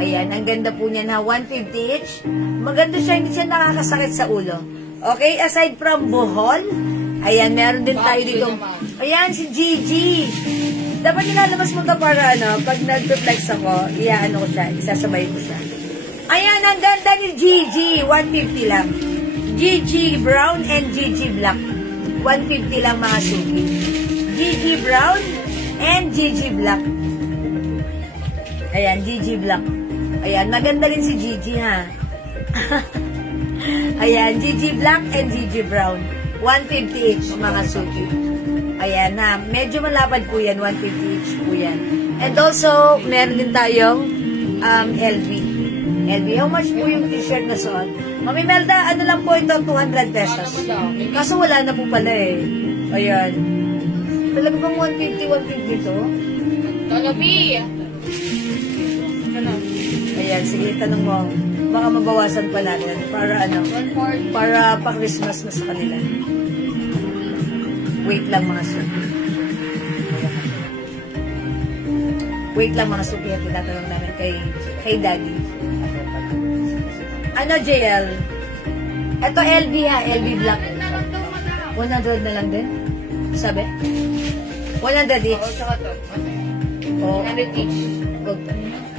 Ayan, ang ganda po niya na 150 each. Maganda siya, hindi siya nakakasakit sa ulo. Okay, aside from buhol, ayan, meron din tayo dito. Ayan, si Gigi. Dapat nilalabas mo ito para pag nag-reflex ako, iaano ko siya, isasabay ko siya. Ayan, ang ganda ni Gigi, 150 lang. Gigi Brown and Gigi Black. 150 lang mga suki. Gigi Brown and Gigi Black. Ayan, Gigi Black. Ayan, maganda rin si Gigi ha. Ayan, Gigi Black and Gigi Brown. 150 each mga suki. Ayan ha, medyo malapad po yan, 150 each po yan. And also, meron din tayong LV. LV, how much po yung t-shirt na suot? Mami Melda, ano lang po ito? 200 pesos. Kaso wala na po pala eh. Ayan. Talaga bang 150 to? Talabi! Ayan, sige, tanong mo. Baka mabawasan pa natin. Para para pa-Christmas na sa kanila. Wait lang mga suki. Wait lang mga suki. Tinatanong namin kay Daddy. Ano, JL? Ito LV ha, LV Black. 100 na lang din? Sabi? 100 each. Oo, tsaka to. Oh. 100 each.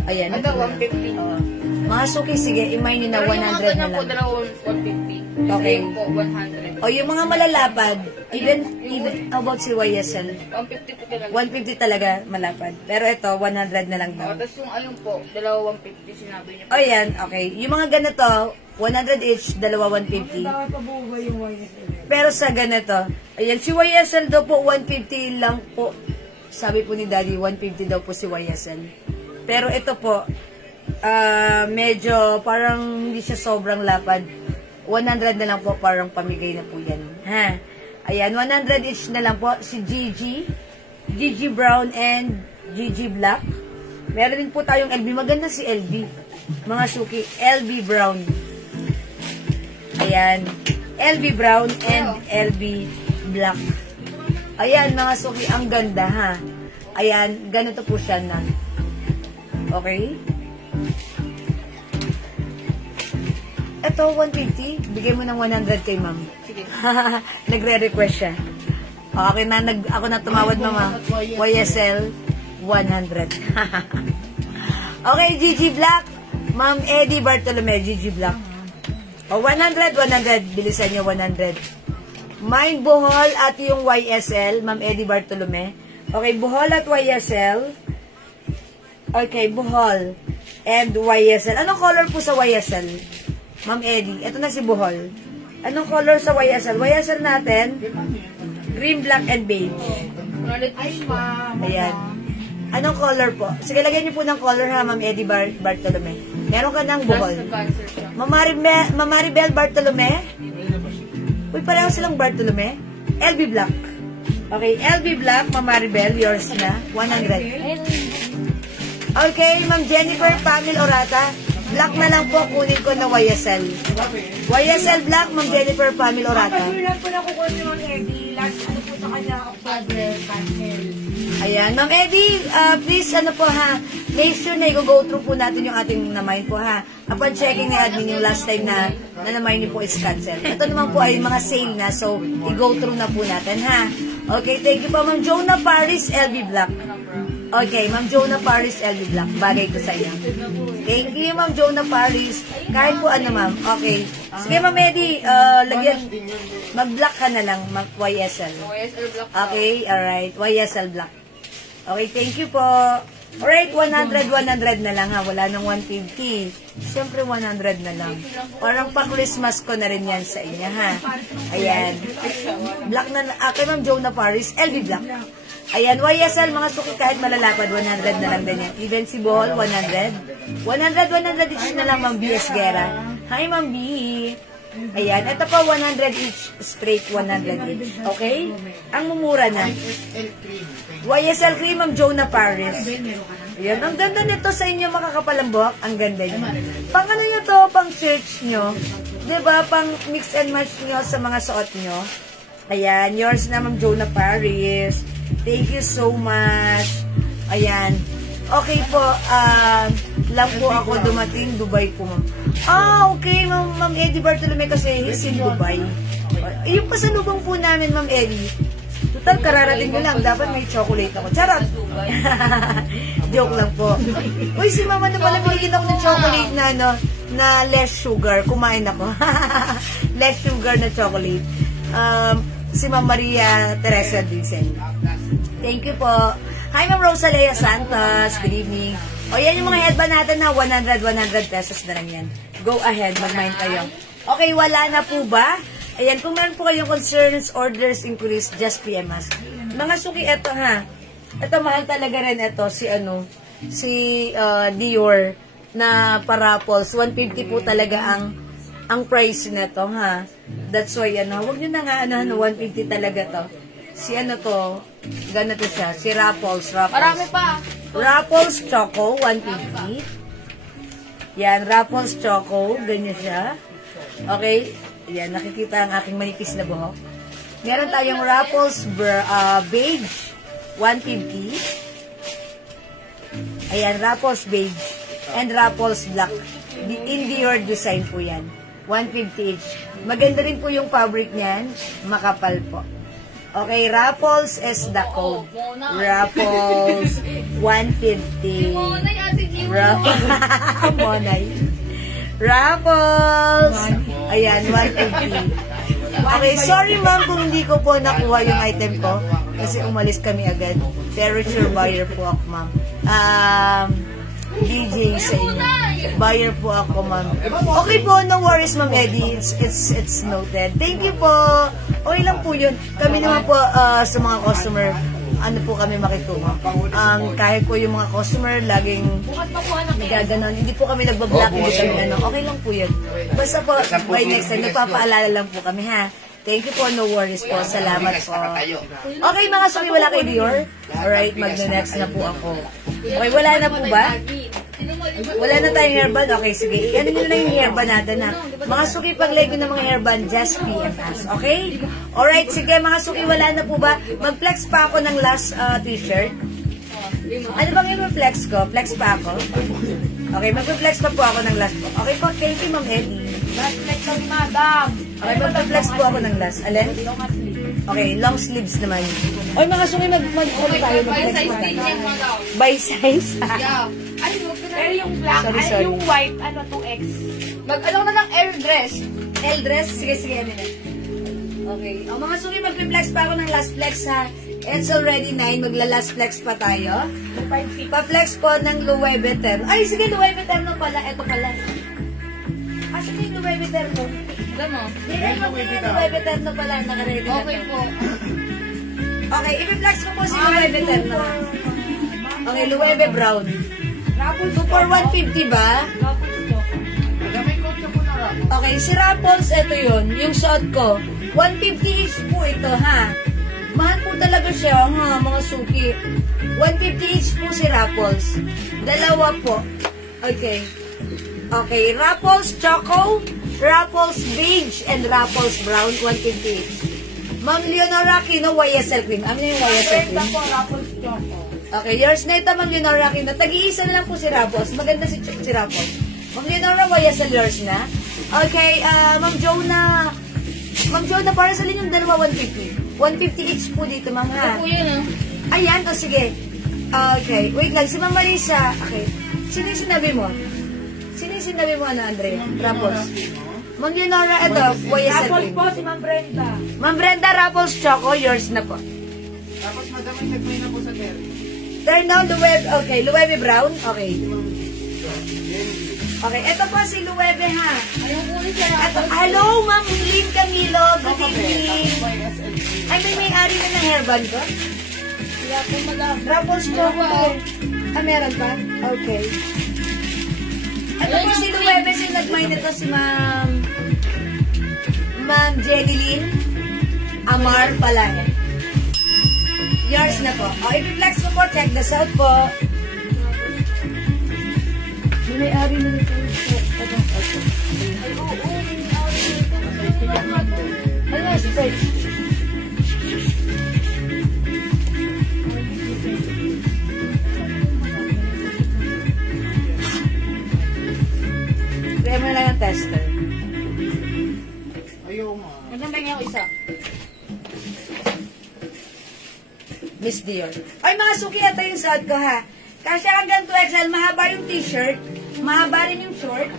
Ayan. Ito, 150. Oo. Mga suki, sige, imay nyo na 100 na po, lang. dalawang 150. Okay. Yung po, 100. O, yung mga malalapad, even, how about si YSL? 150 po talaga. 150 talaga malapad. Pero ito, 100 na lang daw. Tapos yung ayun po, dalawa 150 sinabi niya po. O, yan, okay. Yung mga ganito, 100 each, dalawa 150. Pero sa ganito, ayan, si YSL daw po, 150 lang po. Sabi po ni Daddy, 150 daw po si YSL. Pero ito po, medyo parang hindi siya sobrang lapad. 100 na lang po, parang pamigay na po yan. Ha? Ayan, 100 each na lang po si Gigi. Gigi Brown and Gigi Black. Meron din po tayong LB. Maganda si LB. Mga suki, LB Brown. Ayan. LB Brown and LB Black. Ayan, mga suki, ang ganda ha. Ayan, ganito po siya na. Okay? Ito, 150. Bigay mo ng 100 kay ma'am. Sige. Nagre-request siya. Okay na, ako na tumawad mama. YSL, 100. Okay, Gigi Black. Ma'am Eddie Bartolome, Gigi Black. O, 100. Bilisan niyo, 100. Mind Bohol at yung YSL, Ma'am Eddie Bartolome. Okay, Bohol at YSL. Okay, Bohol and YSL. Anong color po sa YSL? Ma'am Eddie, ito na si Bohol. Anong color sa YSL? YSL natin, green, black, and beige. Ayan. Anong color po? Sige, lagyan niyo po ng color ha, Ma'am Eddie Bartolome. Meron ka ng Bohol. Ma'am Maribel Bartolome. Uy, pareho silang Bartolome. LB Black. Okay, LB Black, Ma'am Maribel, yours na. 100. Okay, Ma'am Jennifer Pamil Orata. Black na lang po, kunin ko na YSL. YSL Black, Ma'am Jennifer Pamil Orata. Lang po na kukuha ni Ma'am Eddie. Last po sa kanya, October, panel. Ayan, Ma'am Eddie, please, po ha, make sure na i-go through po natin yung ating na-mine po ha. Upon checking ni admin yung last time na na-mine niyo po is cancel. Ito naman po ay mga sale na, so i-go through na po natin ha. Okay, thank you po, Ma'am Jonah Paris, LB Black. Okay, Ma'am Jonah Paris, LB Black. Bagay ko sa iyo. Thank you, Ma'am Jonah Paris. Kahit po ano, Ma'am. Okay. Sige, Ma'am Eddie, lagyan, mag-black ka na lang, YSL. YSL Black. Okay, alright. YSL Black. Okay, thank you po. Alright, 100 na lang ha. Wala nang 150. Siyempre, 100 na lang. Parang pa-Christmas ko na rin yan sa inyo, ha? Ayan. Black na, kay Ma'am Jonah Paris, LB Black. Ayan, YSL, mga suki kahit malalapad, 100 na lang din yan. Even si Bohol, 100. 100 each na lang, Ma'am B. Esguera. Hi, Ma'am B. Ayan, ito po 100 each, straight 100 each. Okay? Ang mumura na. YSL cream. YSL cream, Ma'am Jonah Paris. Ayan, ang ganda nito sa inyo makakapalambok. Ang ganda niya. Pang ano nyo to, pang church nyo. Diba? Pang mix and match nyo sa mga suot nyo. Ayan, yours na Ma'am Jonah Paris. Thank you so much. Ayan. Okay po, lang po ako dumating, Dubai po, ma'am. Okay, Ma'am Eddie Bartolome kasi he's in Dubai. Yung pasalubong po namin, Ma'am Eddie. Total, kararating nyo lang. Dapat may chocolate ako. Charot! Joke lang po. Uy, si Mama na pala binigyan ako ng chocolate na, ano, na less sugar. Kumain ako. Less sugar na chocolate. Si Ma'am Maria Teresa Dicen. Thank you po. Hi, Ma'am Rosalea Santos. Good evening. O, yan yung mga headband natin na 100 pesos na lang yan. Go ahead, mag-mind kayo. Okay, wala na po ba? Ayan, kung meron po kayong concerns, orders, inquiries, just PM us. Mga suki, eto ha. Ito, mahal talaga rin ito, si Dior na parapols. 150 po talaga ang price nito ha. That's why, huwag nyo na nga, 150 talaga to. Si to, ganito siya, si Raffles. Marami pa. Raffles Choco, 150. Yan, Raffles Choco, ganyan siya. Okay, yan, nakikita ang aking manipis na buhok. Meron tayong Raffles Beige, 150. Ayan, Raffles Beige and Raffles Black. In Dior design po yan. 150 each. Maganda rin po yung fabric niyan. Makapal po. Okay, Raffles is the code. Raffles 150. Monay. Raffles. Ayan, 150. Okay, sorry ma'am kung hindi ko po nakuha yung item ko. Kasi umalis kami agad. Pero sure buyer po ako, ma'am. DJ sa inyo. Buyer po ako, ma'am. Okay po, no worries, Ma'am Eddie. It's noted. Thank you po. Okay lang po yun. Kami naman po sa mga customer, ano po kami makitungo. Kahit po yung mga customer, laging nagaganon. Hindi po kami nagbablock. Hindi kami okay lang po yun. Basta po, by next time, nagpapaalala lang po kami, ha? Thank you po, no worries po. Salamat po. Okay, mga suki, wala kay Dior? Alright, mag-next na po ako. Okay, wala na po ba? Wala na tayong hairband? Okay, sige. Ano nyo na yung hairband natin, ha? Mga suki, pag-lego ng mga hairband, just PM us. Okay? Alright, sige, mga suki, wala na po ba? Mag-flex pa ako ng last t-shirt. Ano bang yung flex ko? Flex pa ako? Okay, mag-flex pa po ako ng last po. Okay po, thank you, Ma'am Eddie. Last flex ng madam. Okay, mag-flex po ako ng last. Alin? Okay, long sleeves naman. Oy, mga suki, mag-flex tayo. By size din yan, madam. By size? Yeah. Ay, Pero yung black, Sorry. yung white, 2X. Mag-ano na ng air dress. L-dress? Sige, ano na. Okay. O mga suki, mag-flex pa ako ng last flex, ha? It's already 9. Magla-last flex pa tayo. Pa-flex po ng Louis Vuitton. Ay, sige, Louis Vuitton pala. Ito pala. Sige yung Louis Vuitton. Gano'n. Louis Vuitton pala. Nakaready na. Okay po. Okay, i-flex ko po si Louis Vuitton. Okay, Louis Vuitton brown. 2 for 150 ba? Okay, si Raffles, ito yun. Yung suot ko. 150 each po ito, ha? Mahal po talaga siya, ha, mga suki. 150 each po si Raffles. Dalawa po. Okay. Okay, Raffles Choco, Raffles Beige, and Raffles Brown, 150 each. Ma'am Leonora Aquino, YSL cream. Ano yung YSL cream? Raffles Choco. Okay, yours na ito, Ma'am Leonora Aquino. Tag-iisa na lang po si Raffles. Maganda si Raffles. Ma'am Leonora, YSL yours na. Okay, Ma'am Jonah, para sa yung dalawa 150. 150 each po dito, ma'am, ha? Ako yun, Ayan, sige. Okay, wait lang. Si Ma'am Marisa. Okay. Sino yung sinabi mo? Andrea? Raffles. Ma'am Leonora, ito, YSL Raffles cream. po, si Ma'am Brenda. Ma'am Brenda, Raffles Choco, yours na po. Tapos madam, may nagmay na po sa Terry. Turn down the web. Okay, Luebe Brown. Okay. Okay, ito po si Luebe, ha? Ayaw ko rin siya. Hello, Ma'am Lynn Camilo. Good evening. Ay, may-ari na ng hairband ko? Kaya po, madam. Raffles Choco. Meron pa? Okay. Ito po si Luebe, si nag-mine nito si Ma'am Ma'am Jeneline Amar pala. Yours na po. O, i-flex mo po. Check this out po. May-ari na nito. Ano na, straight? Try mo na lang ang tester. Ayaw nga. Maganda niya ako isa. Miss Dior. Ay, mga suki, ito yung suot ko ha. Kasi hanggang 2XL, mahaba yung t-shirt, mahaba rin yung short.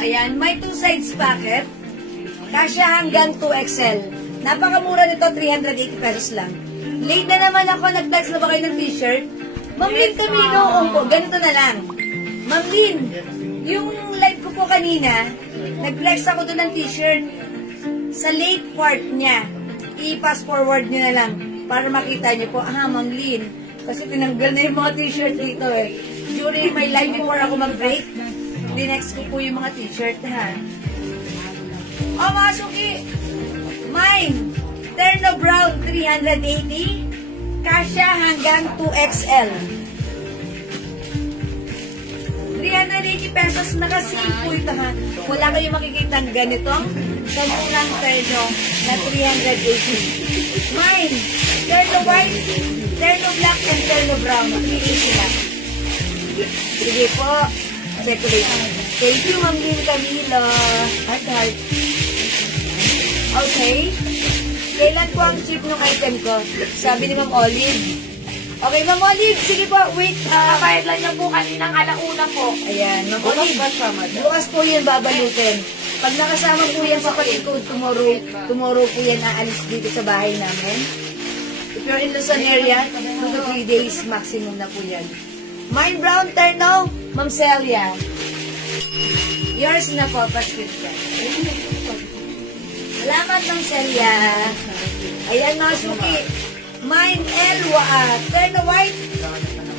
Ayan, may 2 sides pocket. Kasi hanggang 2XL. Napakamura nito, 380 pesos lang. Late na naman ako, nag-flex na ba kayo ng t-shirt? Ma'am Lynn Camilo, po, ganito na lang. Ma'am Lynn, yung live ko po kanina, nag-flex ako doon ng t-shirt. Sa late part niya, i-pass forward nyo na lang para makita nyo po, Ma'am Lynn, kasi tinanggal na yung mga t-shirt dito eh. During my live before ako mag-break, dinext ko po yung mga t-shirt ha. O mga suki, mine, Terno Brown 380, kasya hanggang 2XL. 380 pesos, naka-sale po ito ha. Wala kayong makikita ng ganitong sa murang terno na 380. Mine, terno white, terno black, and terno brown. 380 lang. Sige po. Check ulit. Thank you, Ma'am Lynn Camilo. Heart, heart. Okay. Kailan po ang cheap ng item ko? Sabi ni Ma'am Olive. Okay, Ma'am Olive, sige po, wait. Nakabayad lang niya po kaninang alauna po. Ayan, Ma'am Olive. Bukas po yan babalutin. Pag nakasama po yan sa palikod, tomorrow po yan aalis dito sa bahay namin. If you're in Luzon area, 2 to 3 days maximum na po yan. Mine brown terno, Ma'am Celia. Yours na po, prescription. Salamat, Ma'am Celia. Ayan, mga suki. Mine terno white,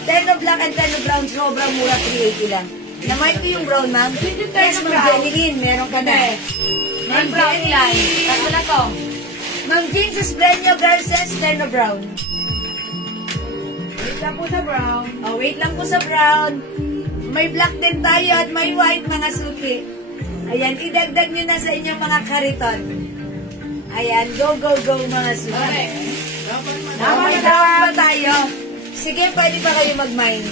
terno black, and terno brown. Sobrang mura, 380 lang. Na-mine ko yung brown, ma'am. Yes, Ma'am Jeneline, meron ka na. Ma'am Brown yan. Ano na to? Ma'am Jean Sbrenyo Garces, terno brown. Wait lang po sa brown. Oh, wait lang po sa brown. May black din tayo at may white, mga suki. Ayan, idagdag nyo na sa inyong mga kariton. Ayan, go, go, go, mga suki. May brown pa tayo. Sige, pwede pa kayo mag-mine.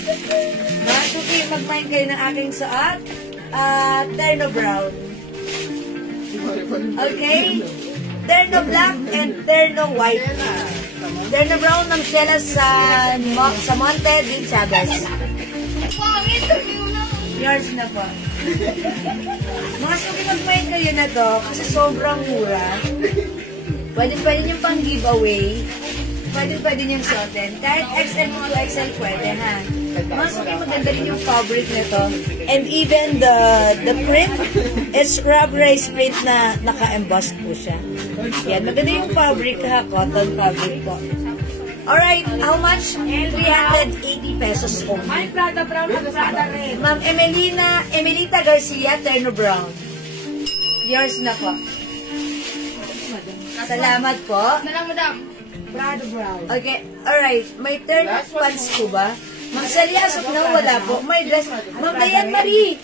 Mga suki, mag-mine kayo ng aking suot. Terno brown. Okay? Terno black and terno white. Terno brown ng Sheila sa Monte de Chavez. Yours na po. Mga suki, mag-mine kayo na to kasi sobrang mura. Pwede niyong pang giveaway. Pwede niyong suotin. Kahit XL mo, XL pwede ha. Mga suki, maganda rin yung fabric nito. And even the print, it's rubberized print na naka-embossed po siya. Yan, maganda yung fabric ha, cotton fabric po. Alright, how much? 380 pesos only. Mine Prada brown at Prada red. Ma'am Emelita Garcia, terno brown. Yours na po. Salamat po. Na lang, madam. Prada brown. Okay, alright. May turn pants po ba? Ma'am Celia, na wala po. May dress. Ma'am Dayan Marie.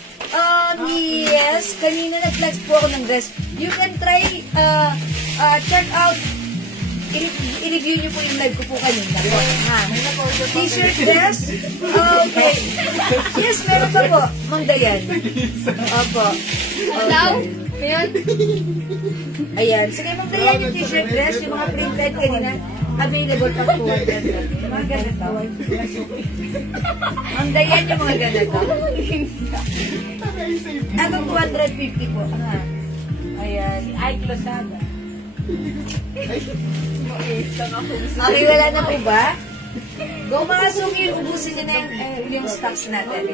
Yes, kanina nag-flex po ako ng dress. You can try, check out. I-review niyo po yung live ko po kanina po. Ha? T-shirt dress? Okay. Yes, meron pa po. Ma'am Dayan. Opo. Now, Okay. yun. Ayan. Sige, Ma'am Dayan, yung t-shirt dress, yung mga printed kanina, available pa po. Yung mga ganito. Ma'am Dayan, yung mga ganito. Anong 250 po? Ha? Ayan. Ay, Closada. Okay, wala na po ba? Go mga suki, ubusin nyo na yung stocks natin.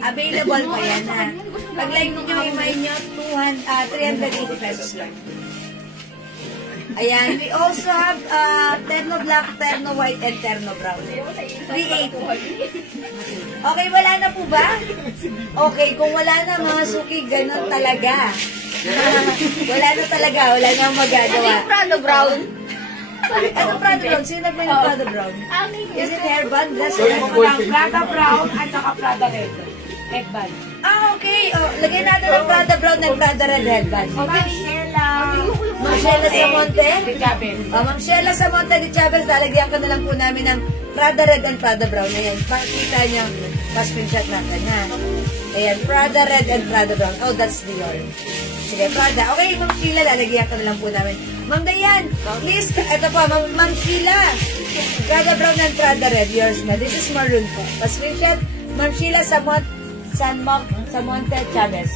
Available pa yan ha. Pag like nyo, imay nyo, 380 pesos lang. Ayan, we also have terno black, terno white, and terno brown. 380. Okay, wala na po ba? Okay, kung wala na mga suki, ganun talaga. Wala na talaga, wala na magagawa. Prado brown. Ano Prado brown? Sino nagmay ng Prado brown? Is it hairband? Glass Prada brown at saka Prada red. Headband. Okay. Oh, lagyan natin ng Prada brown and Prada red headband. Ma'am Sheila. Ma'am Sheila Samonte? De Chavez. Ma'am Sheila Samonte de Chavez, lalagyan ka na lang po namin ng Prada red and Prada brown. Ayan, pakita niyo. Pa-screenshot natin, ha? Ayan, Prada red and Prada brown. Oh, that's Dior. Sige, Prada. Okay, Ma'am Sheila, lalagyan ka na lang po namin. Ma'am Dayan, please, ito po, Ma'am Sheila. Prada brown and Prada red, yours na. This is maroon po. Pa-screenshot, Ma'am Sheila Samonte Chavez.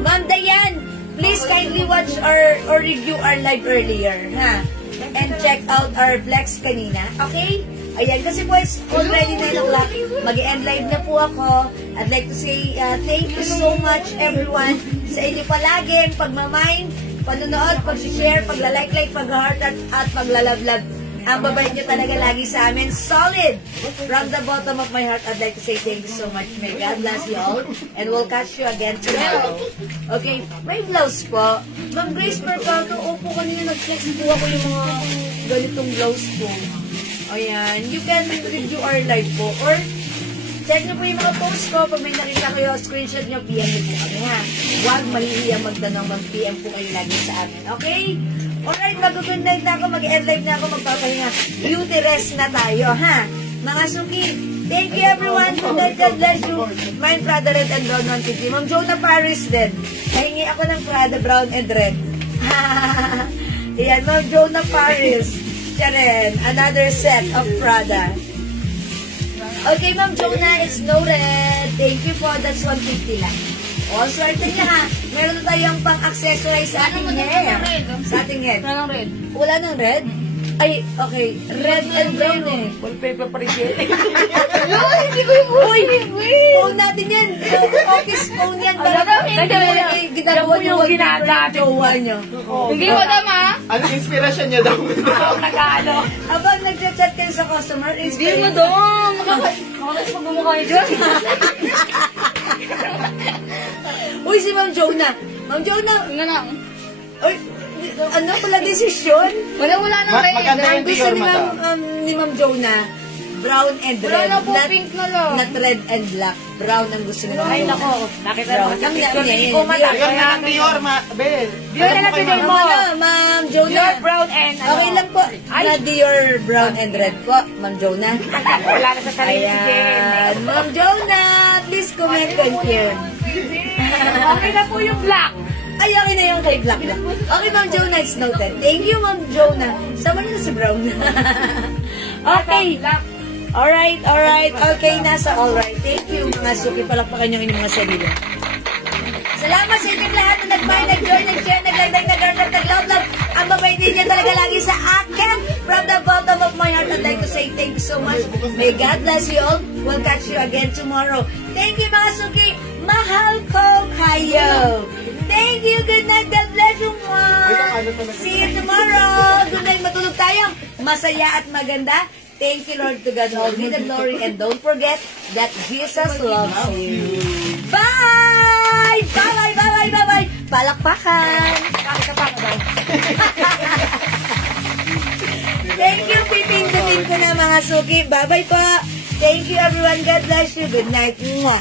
Ma'am Dayan, please kindly watch or review our live earlier, ha? And check out our flex kanina, okay? Ayan, kasi po it's already 9 o'clock. Mag-end live na po ako. I'd like to say thank you so much everyone sa inyo palagi, pagmamind, panonood, pag-share, pagla-like, pag-heart at paglalove-love. Ang babait nyo talaga lagi sa amin. Solid! From the bottom of my heart, I'd like to say thank you so much. May God bless you all. And we'll catch you again tomorrow. Okay, may blouse po. Ma'am Grace Mercado, opo kanina nag-flex po ako yung mga ganitong blouse po. Ayan, you can review our live po. Or, check nyo po yung mga posts ko. Pag may nakita kayo, screenshot nyo, PM nyo po kami, ha? Huwag mahihiya magtanong, mag-PM po kayo lagi sa amin. Okay? Alright, mag-good night na ako, mag-end live na ako, magpapahinga. Beauty rest na tayo, ha? Mga suki, thank you everyone. Good night, God bless you. Mine, Prada Red and Brown 150. Ma'am Jonah Paris din. Nahingi ako ng Prada Brown and Red. Ayan, Ma'am Jonah Paris. Siya rin, another set of Prada. Okay, Ma'am Jonah, it's noted. Thank you po, that's 150 lang. O, swerte niya ha. Meron na tayong pang-accessorize sa ating hair. Sa ating head. Wala ng red. Wala ng red? Ay, okay. Red and brown eh. Wallpaper pa rin yan. Hindi ko yung Uy! Phone natin yan. Office phone yan. Ginagawa niyo yung jowa niyo. Hindi mo tama. Anong inspirasyon niya daw? Nag-ano. Habang nag-chat kayo sa customer, Hindi mo dong. Makakasip pag bumukha niyo dyan. Uy, si Ma'am Jonah. Ma'am Jonah. Nga lang. Uy, ano pala desisyon? Wala ng red. Maganda Ang yung gusto Dior ni mata. ni Ma'am Jonah, brown and Wala red. na po, pink na lang. Not red and black. Brown ang gusto ni Ma'am Ay, Jonah. nako. Nakita mo sa Brown. picture Ang- ni ang- ko mata. Dior na ang Dior, Bel. Dior na lang Dior mo. Ano, Ma'am Jonah? Dior brown and ano. Okay lang po. Na Dior brown and red po, Ma'am Jonah. Wala na sa sarili si Jen. Ayan. Ma'am Jonah, please comment confirm. Okay na po yung black. Ay, okay na yung kay Black na. Okay, Ma'am Jonah, it's noted. Thank you, Ma'am Jonah. Sama niyo na si Brown. Okay. Alright. Okay, nasa alright. Thank you, mga suki. Palakpakan yung inyong mga sarili. Salamat sa inyong lahat na nag-buy, nag-join, nag-share, nag-like, nag-heart, nag-love. Ang babay ninyo talaga lagi sa akin. From the bottom of my heart, I'd like to say thank you so much. May God bless you all. We'll catch you again tomorrow. Thank you, mga suki. Mahal ko kayo. Thank you. Good night. God bless you, Mom. See you tomorrow. Good night. Matulog tayo. Masaya at maganda. Thank you, Lord, to God all be the glory. And don't forget that Jesus loves you. Bye! Bye-bye! Palakpakan! Thank you, pipindutin ko na mga suki. Bye-bye po. Thank you, everyone. God bless you. Good night. Mwah.